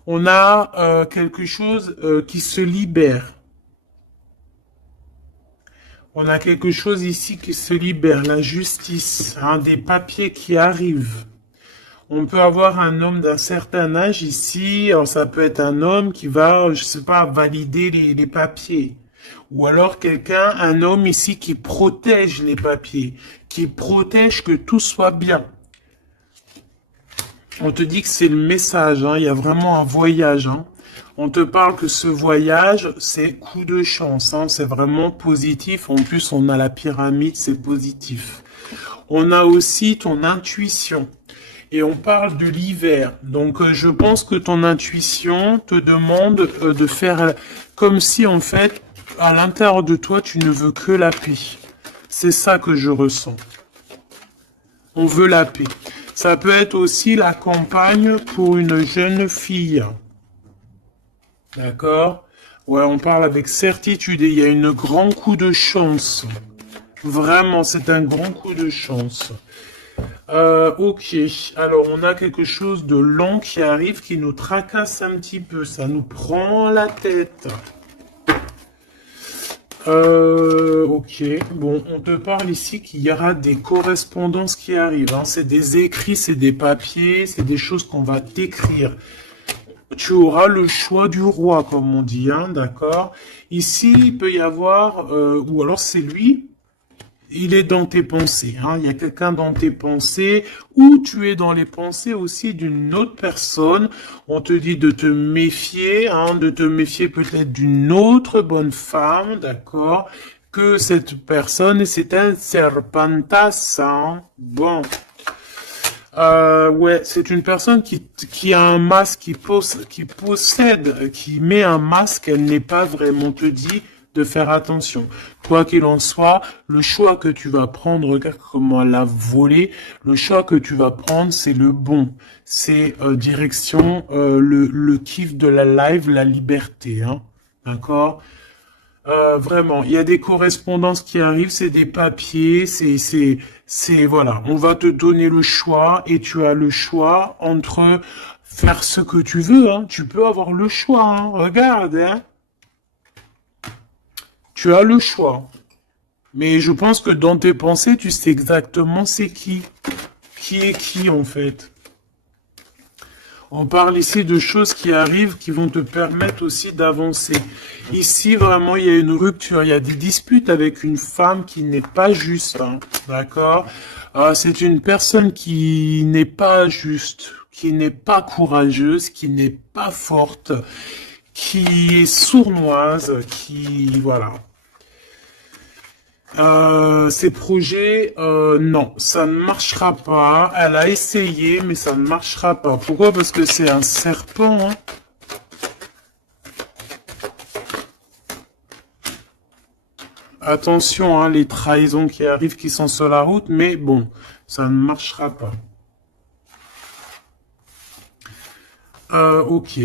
On a quelque chose qui se libère. On a quelque chose ici qui se libère, la justice, hein, des papiers qui arrivent. On peut avoir un homme d'un certain âge ici, alors ça peut être un homme qui va, je sais pas, valider les papiers. Ou alors quelqu'un, un homme ici qui protège les papiers, qui protège que tout soit bien. On te dit que c'est le message, hein, il y a vraiment un voyage, hein. On te parle que ce voyage, c'est coup de chance, hein, c'est vraiment positif. En plus, on a la pyramide, c'est positif. On a aussi ton intuition. Et on parle de l'hiver. Donc, je pense que ton intuition te demande de faire comme si, en fait, à l'intérieur de toi, tu ne veux que la paix. C'est ça que je ressens. On veut la paix. Ça peut être aussi la campagne pour une jeune fille. D'accord? Ouais, on parle avec certitude et il y a un grand coup de chance. Vraiment, c'est un grand coup de chance. Ok, alors on a quelque chose de long qui arrive, qui nous tracasse un petit peu. Ça nous prend la tête. Ok, bon, on te parle ici qu'il y aura des correspondances qui arrivent. Hein. C'est des écrits, c'est des papiers, c'est des choses qu'on va t'écrire. Tu auras le choix du roi, comme on dit, hein, d'accord? Ici, il peut y avoir, ou alors c'est lui, il est dans tes pensées, hein, il y a quelqu'un dans tes pensées, ou tu es dans les pensées aussi d'une autre personne. On te dit de te méfier, hein, de te méfier peut-être d'une autre bonne femme, d'accord? Que cette personne, c'est un serpentas, hein, bon... ouais, c'est une personne qui a un masque, qui met un masque, elle n'est pas vraiment, te dit de faire attention. Quoi qu'il en soit, le choix que tu vas prendre, regarde comment elle a volé, le choix que tu vas prendre, c'est le bon. C'est direction le kiff de la live, la liberté, hein. D'accord? Vraiment, il y a des correspondances qui arrivent, c'est des papiers, voilà. On va te donner le choix et tu as le choix entre faire ce que tu veux, hein. Tu peux avoir le choix, hein. Regarde, hein. Tu as le choix. Mais je pense que dans tes pensées, tu sais exactement c'est qui. Qui est qui, en fait. On parle ici de choses qui arrivent, qui vont te permettre aussi d'avancer. Ici, vraiment, il y a une rupture. Il y a des disputes avec une femme qui n'est pas juste. Hein, d'accord? C'est une personne qui n'est pas juste, qui n'est pas courageuse, qui n'est pas forte, qui est sournoise, qui... Voilà. Ces projets, non, ça ne marchera pas. Elle a essayé, mais ça ne marchera pas. Pourquoi? Parce que c'est un serpent. Hein. Attention, hein, les trahisons qui arrivent, qui sont sur la route, mais bon, ça ne marchera pas. Ok.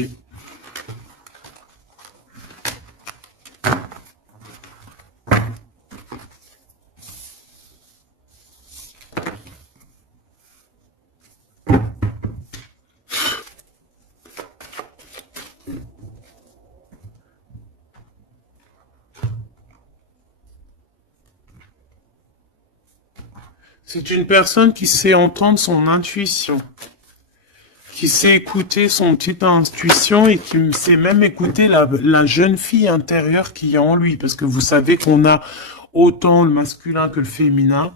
C'est une personne qui sait entendre son intuition, qui sait écouter son petite intuition et qui sait même écouter la jeune fille intérieure qui est en lui. Parce que vous savez qu'on a autant le masculin que le féminin.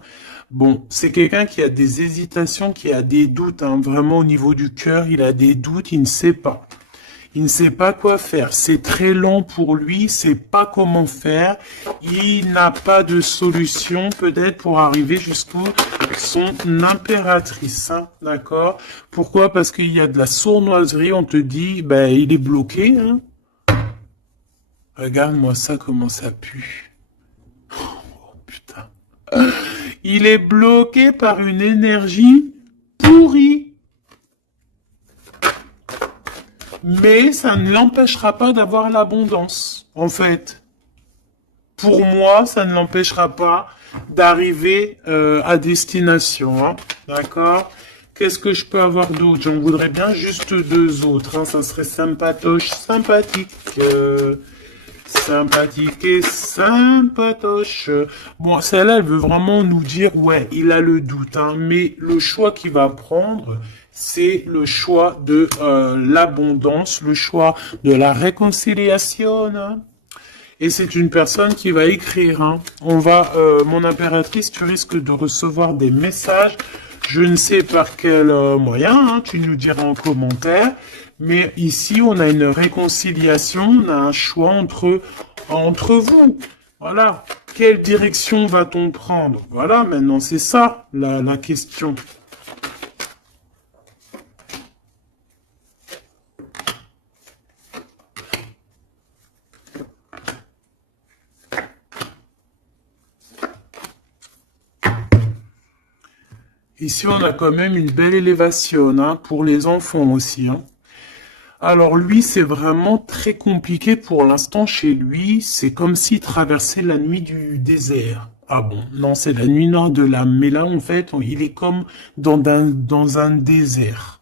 Bon, c'est quelqu'un qui a des hésitations, qui a des doutes, hein, vraiment au niveau du cœur, il a des doutes, il ne sait pas. Il ne sait pas quoi faire. C'est très lent pour lui, il ne sait pas comment faire. Il n'a pas de solution peut-être pour arriver jusqu'au son impératrice. Hein, d'accord? Pourquoi? Parce qu'il y a de la sournoiserie. On te dit, ben, il est bloqué. Hein. Regarde-moi ça, comment ça pue. Oh, putain. Il est bloqué par une énergie pourrie. Mais ça ne l'empêchera pas d'avoir l'abondance, en fait. Pour moi, ça ne l'empêchera pas d'arriver à destination. Hein. D'accord? Qu'est-ce que je peux avoir d'autre? J'en voudrais bien juste deux autres. Hein. Ça serait sympatoche, sympathique. Sympathique et sympatoche. Bon, celle-là, elle veut vraiment nous dire, ouais, il a le doute. Hein, mais le choix qu'il va prendre, c'est le choix de l'abondance, le choix de la réconciliation. Hein. Et c'est une personne qui va écrire. Hein. On va, mon impératrice, tu risques de recevoir des messages. Je ne sais par quel moyen, hein, tu nous diras en commentaire. Mais ici, on a une réconciliation, on a un choix entre vous. Voilà. Quelle direction va-t-on prendre? Voilà, maintenant, c'est ça la question. Ici, on a quand même une belle élévation, hein, pour les enfants aussi. Hein. Alors lui, c'est vraiment très compliqué pour l'instant chez lui. C'est comme s'il traversait la nuit du désert. Ah bon, non, c'est la nuit noire de l'âme. Mais là, en fait, il est comme dans un désert.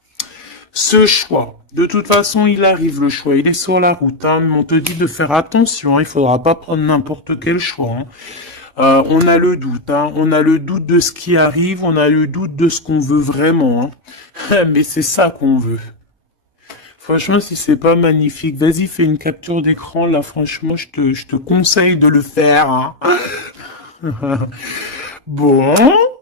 Ce choix, de toute façon, il arrive le choix. Il est sur la route. Hein, mais on te dit de faire attention. Hein, il faudra pas prendre n'importe quel choix. Hein. On a le doute, hein. On a le doute de ce qui arrive, on a le doute de ce qu'on veut vraiment. Hein. Mais c'est ça qu'on veut. Franchement, si c'est pas magnifique, vas-y, fais une capture d'écran. Là, franchement, je te conseille de le faire. Hein. Bon,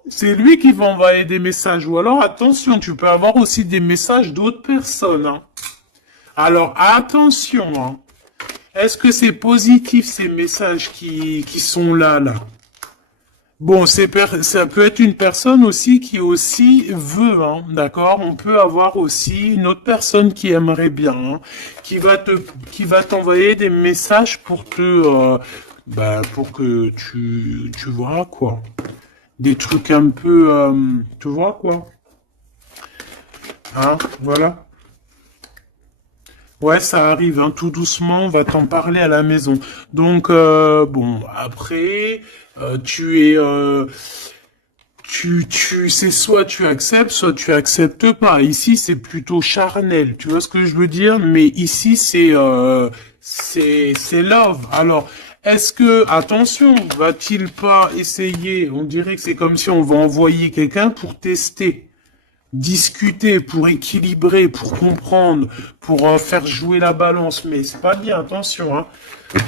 c'est lui qui va envoyer des messages. Ou alors, attention, tu peux avoir aussi des messages d'autres personnes. Hein. Alors, attention. Hein. Est-ce que c'est positif, ces messages qui sont là? Bon, ça peut être une personne aussi qui aussi veut, hein, d'accord? On peut avoir aussi une autre personne qui aimerait bien, hein, qui va t'envoyer des messages pour pour que tu vois, quoi. Des trucs un peu, tu vois, quoi. Hein, voilà. Ouais, ça arrive, hein, tout doucement, on va t'en parler à la maison. Donc, bon, après, c'est soit tu acceptes, soit tu acceptes pas. Ici, c'est plutôt charnel, tu vois ce que je veux dire? Mais ici, c'est love. Alors, Est-ce que, attention, va-t-il pas essayer, on dirait que c'est comme si on va envoyer quelqu'un pour tester, discuter, pour équilibrer, pour comprendre, pour faire jouer la balance, mais c'est pas bien, attention, hein.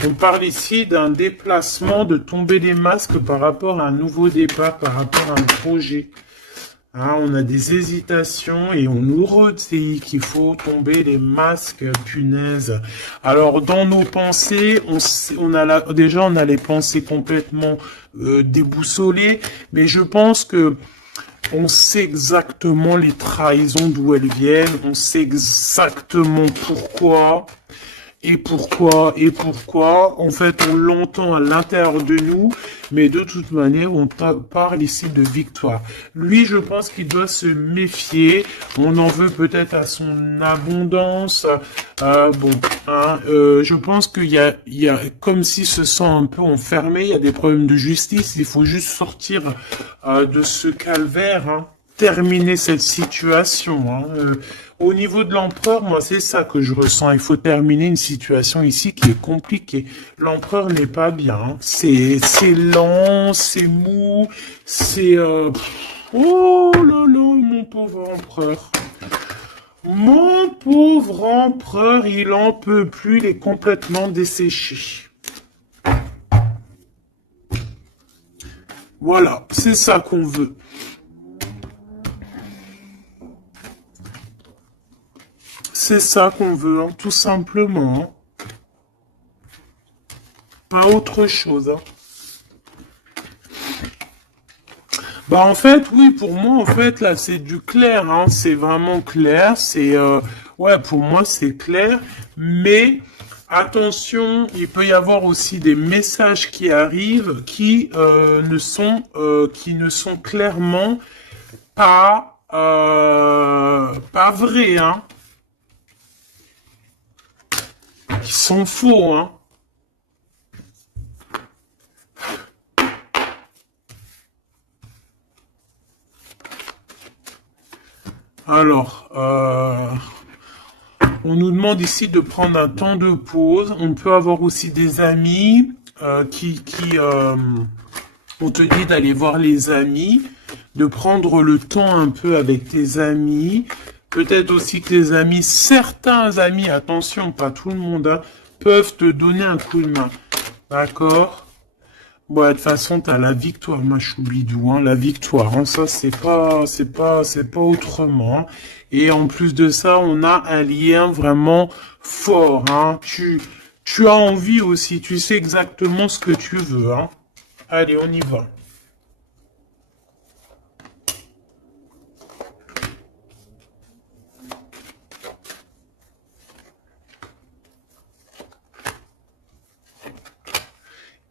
On parle ici d'un déplacement, de tomber les masques par rapport à un nouveau départ, par rapport à un projet. Hein, on a des hésitations et on nous redit qu'il faut tomber les masques, punaise. Alors, dans nos pensées, déjà, on a les pensées complètement déboussolées, mais je pense que on sait exactement les trahisons d'où elles viennent, on sait exactement pourquoi. Et pourquoi, en fait, on l'entend à l'intérieur de nous, mais de toute manière, on parle ici de victoire. Lui, je pense qu'il doit se méfier, on en veut peut-être à son abondance, je pense qu'il y a comme s'il se sent un peu enfermé, il y a des problèmes de justice, il faut juste sortir de ce calvaire, hein, terminer cette situation, hein. Au niveau de l'empereur, moi, c'est ça que je ressens. Il faut terminer une situation ici qui est compliquée. L'empereur n'est pas bien, hein. C'est lent, c'est mou, c'est... Oh là là, mon pauvre empereur. Mon pauvre empereur, il en peut plus, il est complètement desséché. Voilà, c'est ça qu'on veut. C'est ça qu'on veut, hein, tout simplement. Pas autre chose. Hein. Bah en fait, oui, pour moi, en fait, là, c'est du clair. Hein, c'est vraiment clair. C'est, ouais, pour moi, c'est clair. Mais attention, il peut y avoir aussi des messages qui arrivent qui ne sont clairement pas vrais. Hein. Qui sont faux, hein. Alors, on nous demande ici de prendre un temps de pause. On peut avoir aussi des amis on te dit d'aller voir les amis, de prendre le temps un peu avec tes amis. Peut-être aussi que tes amis, certains amis, attention, pas tout le monde, hein, peuvent te donner un coup de main. D'accord? Bon, de toute façon, t'as la victoire, ma choubidou, hein, la victoire, hein, ça, c'est pas autrement. Hein. Et en plus de ça, on a un lien vraiment fort, hein. Tu as envie aussi, tu sais exactement ce que tu veux, hein. Allez, on y va.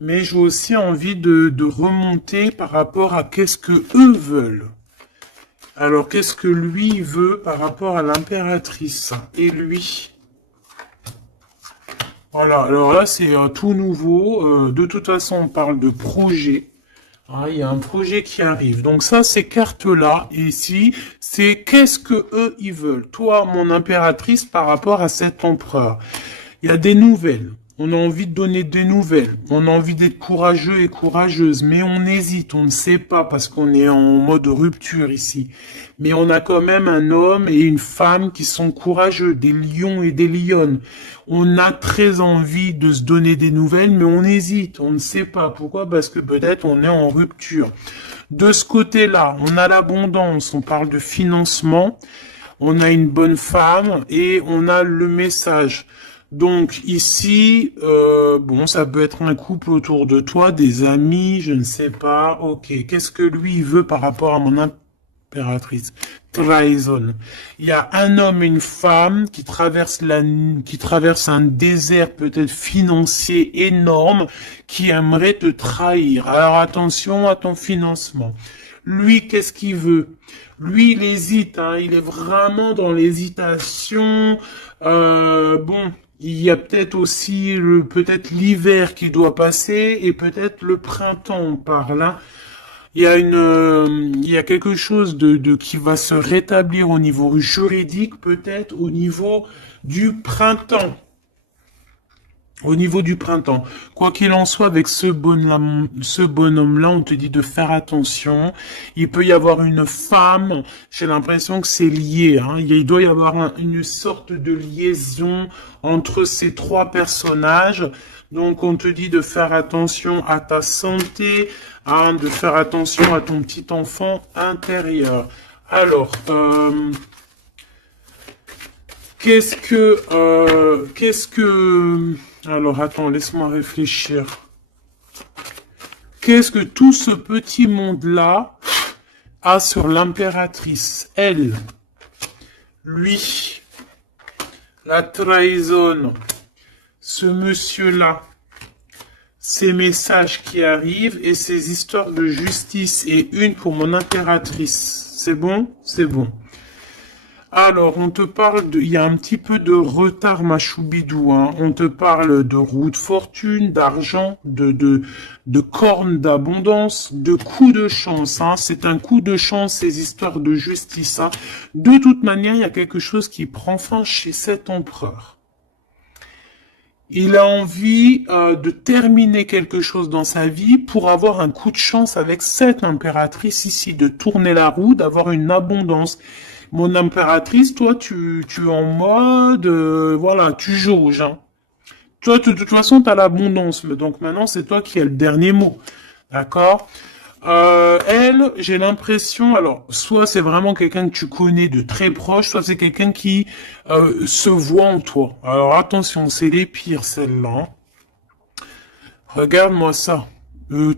Mais j'ai aussi envie de remonter par rapport à qu'est-ce que eux veulent. Alors, qu'est-ce que lui veut par rapport à l'impératrice et lui? Voilà, alors là, c'est tout nouveau. De toute façon, on parle de projet. Ah, il y a un projet qui arrive. Donc ça, ces cartes-là, ici, c'est qu'est-ce que eux, ils veulent. Toi, mon impératrice, par rapport à cet empereur. Il y a des nouvelles. On a envie de donner des nouvelles. On a envie d'être courageux et courageuse. Mais on hésite, on ne sait pas parce qu'on est en mode rupture ici. Mais on a quand même un homme et une femme qui sont courageux, des lions et des lionnes. On a très envie de se donner des nouvelles, mais on hésite, on ne sait pas. Pourquoi? Parce que peut-être on est en rupture. De ce côté-là, on a l'abondance, on parle de financement, on a une bonne femme et on a le message. Donc ici, bon, ça peut être un couple autour de toi, des amis, je ne sais pas. Ok, qu'est-ce que lui il veut par rapport à mon impératrice? Trahison. Il y a un homme et une femme qui traversent un désert peut-être financier énorme, qui aimerait te trahir. Alors attention à ton financement. Lui, qu'est-ce qu'il veut? Lui, il hésite, hein, il est vraiment dans l'hésitation. Bon, il y a peut-être aussi peut-être l'hiver qui doit passer et peut-être le printemps, on parle. Hein. Il y a quelque chose de qui va se rétablir au niveau juridique, peut-être au niveau du printemps. Au niveau du printemps, quoi qu'il en soit, avec ce bonhomme-là, on te dit de faire attention. Il peut y avoir une femme, j'ai l'impression que c'est lié, hein. Il doit y avoir une sorte de liaison entre ces trois personnages. Donc, on te dit de faire attention à ta santé, hein, de faire attention à ton petit enfant intérieur. Alors, alors attends, laisse-moi réfléchir. Qu'est-ce que tout ce petit monde-là a sur l'impératrice? Elle, lui, la trahison, ce monsieur-là, ces messages qui arrivent et ces histoires de justice et une pour mon impératrice. C'est bon? C'est bon. Alors, on te parle il y a un petit peu de retard, ma choubidou, hein. On te parle de roue de fortune, d'argent, de cornes d'abondance, de coups de chance, hein. C'est un coup de chance, ces histoires de justice, hein. De toute manière, il y a quelque chose qui prend fin chez cet empereur. Il a envie de terminer quelque chose dans sa vie pour avoir un coup de chance avec cette impératrice ici, de tourner la roue, d'avoir une abondance. Mon impératrice, toi, tu es en mode, voilà, tu jauges, hein. Toi, de toute façon, tu as l'abondance, mais donc maintenant, c'est toi qui as le dernier mot. D'accord? Elle, j'ai l'impression, alors, soit c'est vraiment quelqu'un que tu connais de très proche, soit c'est quelqu'un qui se voit en toi. Alors, attention, c'est les pires, celles-là. Regarde-moi ça.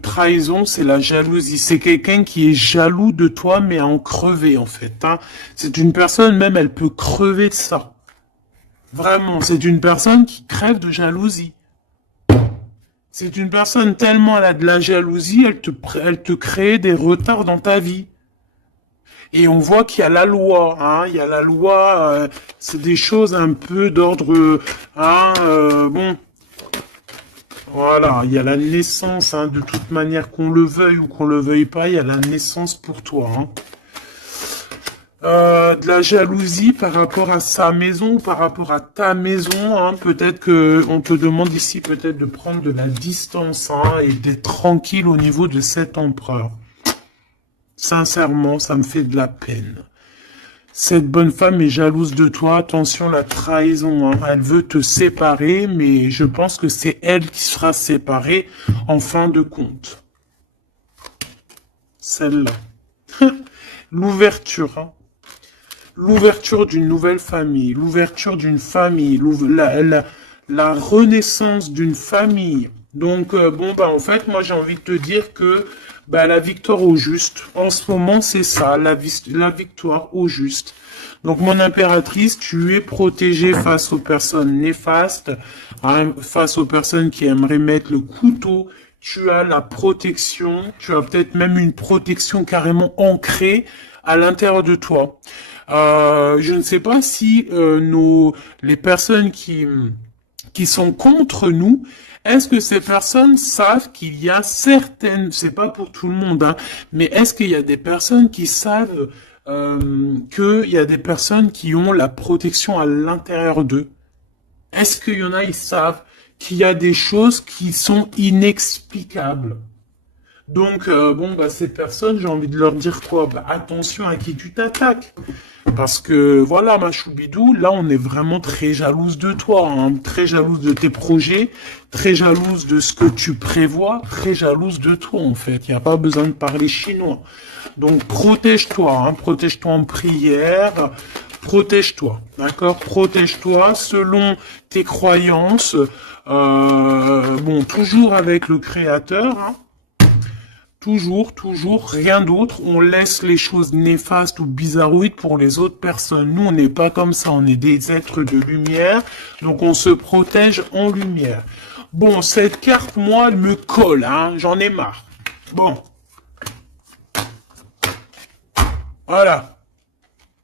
Trahison, c'est la jalousie. C'est quelqu'un qui est jaloux de toi, mais à en crever, en fait, hein. C'est une personne, même, elle peut crever de ça. Vraiment, c'est une personne qui crève de jalousie. C'est une personne tellement elle a de la jalousie, elle te crée des retards dans ta vie. Et on voit qu'il y a la loi, hein, il y a la loi, c'est des choses un peu d'ordre, hein, bon, voilà, il y a la naissance, hein, de toute manière, qu'on le veuille ou qu'on le veuille pas, il y a la naissance pour toi, hein. De la jalousie par rapport à sa maison, par rapport à ta maison, hein. Peut-être que on te demande ici peut-être de prendre de la distance, hein, et d'être tranquille au niveau de cet empereur. Sincèrement, ça me fait de la peine. Cette bonne femme est jalouse de toi. Attention, la trahison, hein. Elle veut te séparer, mais je pense que c'est elle qui sera séparée en fin de compte. Celle-là. L'ouverture, hein. L'ouverture d'une nouvelle famille, l'ouverture d'une famille, la renaissance d'une famille. Donc, bon, bah, en fait, moi, j'ai envie de te dire que bah, la victoire au juste, en ce moment, c'est ça, la victoire au juste. Donc, mon impératrice, tu es protégée face aux personnes néfastes, hein, face aux personnes qui aimeraient mettre le couteau. Tu as la protection, tu as peut-être même une protection carrément ancrée à l'intérieur de toi. Je ne sais pas si les personnes qui sont contre nous, est-ce que ces personnes savent qu'il y a certaines, c'est pas pour tout le monde, hein, mais est-ce qu'il y a des personnes qui savent qu'il y a des personnes qui ont la protection à l'intérieur d'eux? Est-ce qu'il y en a, ils savent qu'il y a des choses qui sont inexplicables? Donc, bon, bah, ces personnes, j'ai envie de leur dire quoi? Bah, attention à qui tu t'attaques. Parce que, voilà, ma choubidou, là, on est vraiment très jalouse de toi, hein, très jalouse de tes projets, très jalouse de ce que tu prévois, très jalouse de toi, en fait. Il n'y a pas besoin de parler chinois. Donc, protège-toi, hein, protège-toi en prière, protège-toi, d'accord? Protège-toi selon tes croyances, bon, toujours avec le Créateur, hein. Toujours, rien d'autre. On laisse les choses néfastes ou bizarroïdes pour les autres personnes. Nous, on n'est pas comme ça. On est des êtres de lumière. Donc, on se protège en lumière. Bon, cette carte, moi, elle me colle, hein. J'en ai marre. Bon. Voilà.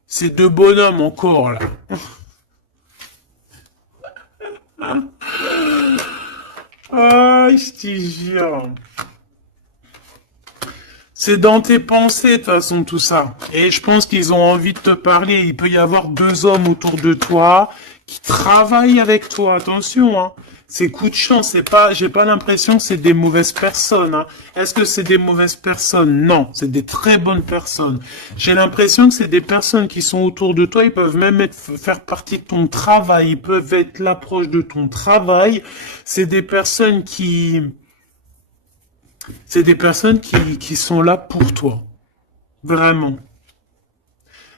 Ces deux bonhommes encore, là. Ah, je te jure. C'est dans tes pensées, de toute façon, tout ça. Et je pense qu'ils ont envie de te parler. Il peut y avoir deux hommes autour de toi qui travaillent avec toi. Attention, hein. C'est coup de chance, c'est pas, j'ai pas l'impression que c'est des mauvaises personnes, hein. Est-ce que c'est des mauvaises personnes? Non, c'est des très bonnes personnes. J'ai l'impression que c'est des personnes qui sont autour de toi, ils peuvent même faire partie de ton travail, ils peuvent être là proche de ton travail. C'est des personnes qui sont là pour toi. Vraiment.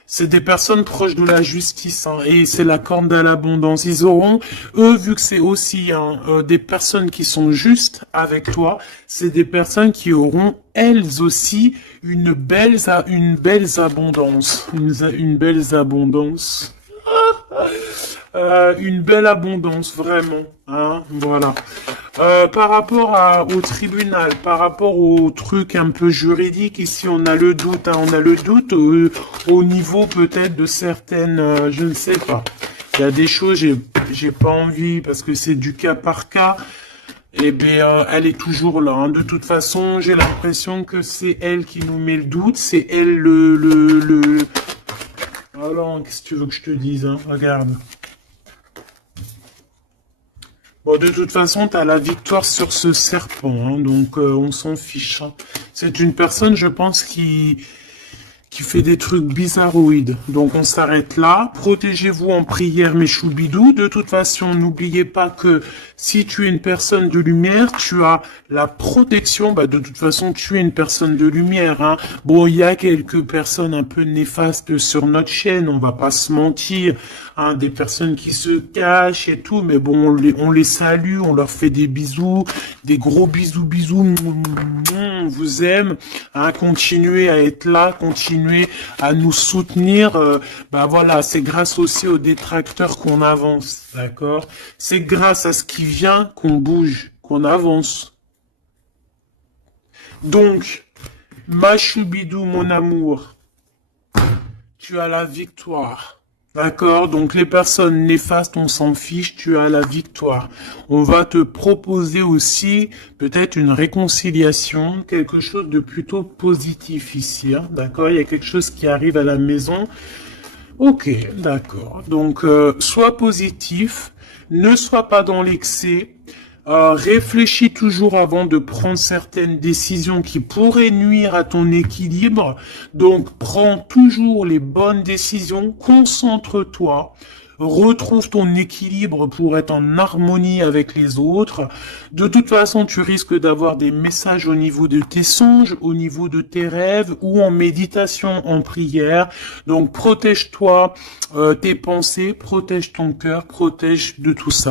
C'est des personnes proches de la justice, hein, et c'est la corne à l'abondance. Ils auront, eux, vu que c'est aussi hein, des personnes qui sont justes avec toi, c'est des personnes qui auront elles aussi une belle abondance, une belle abondance. Une belle abondance, vraiment. Hein, voilà. Par rapport au tribunal, par rapport au truc un peu juridique, ici on a le doute, hein, on a le doute au niveau peut-être de certaines, je ne sais pas. Il y a des choses, j'ai pas envie parce que c'est du cas par cas. Eh bien, elle est toujours là, hein. De toute façon, j'ai l'impression que c'est elle qui nous met le doute, c'est elle le... Alors, qu'est-ce que tu veux que je te dise, hein? Regarde. Bon, de toute façon, tu as la victoire sur ce serpent, hein, donc on s'en fiche, hein. C'est une personne, je pense, qui fait des trucs bizarroïdes. Donc on s'arrête là. Protégez-vous en prière, mes choubidous. De toute façon, n'oubliez pas que si tu es une personne de lumière, tu as la protection. Bah, de toute façon, tu es une personne de lumière, hein. Bon, il y a quelques personnes un peu néfastes sur notre chaîne, on va pas se mentir, hein, des personnes qui se cachent et tout, mais bon, on les salue, on leur fait des bisous, des gros bisous, bisous, on vous aime, hein, continuez à être là, continuez à nous soutenir, bah voilà, c'est grâce aussi aux détracteurs qu'on avance, d'accord? C'est grâce à ce qui vient qu'on bouge, qu'on avance. Donc, ma choubidou, mon amour, tu as la victoire. D'accord? Donc les personnes néfastes, on s'en fiche, tu as la victoire. On va te proposer aussi peut-être une réconciliation, quelque chose de plutôt positif ici. Hein? D'accord? Il y a quelque chose qui arrive à la maison. Ok, d'accord. Donc sois positif, ne sois pas dans l'excès. Réfléchis toujours avant de prendre certaines décisions qui pourraient nuire à ton équilibre. Donc, prends toujours les bonnes décisions, concentre-toi, retrouve ton équilibre pour être en harmonie avec les autres. De toute façon, tu risques d'avoir des messages au niveau de tes songes, au niveau de tes rêves ou en méditation, en prière. Donc, protège-toi, tes pensées, protège ton cœur, protège de tout ça.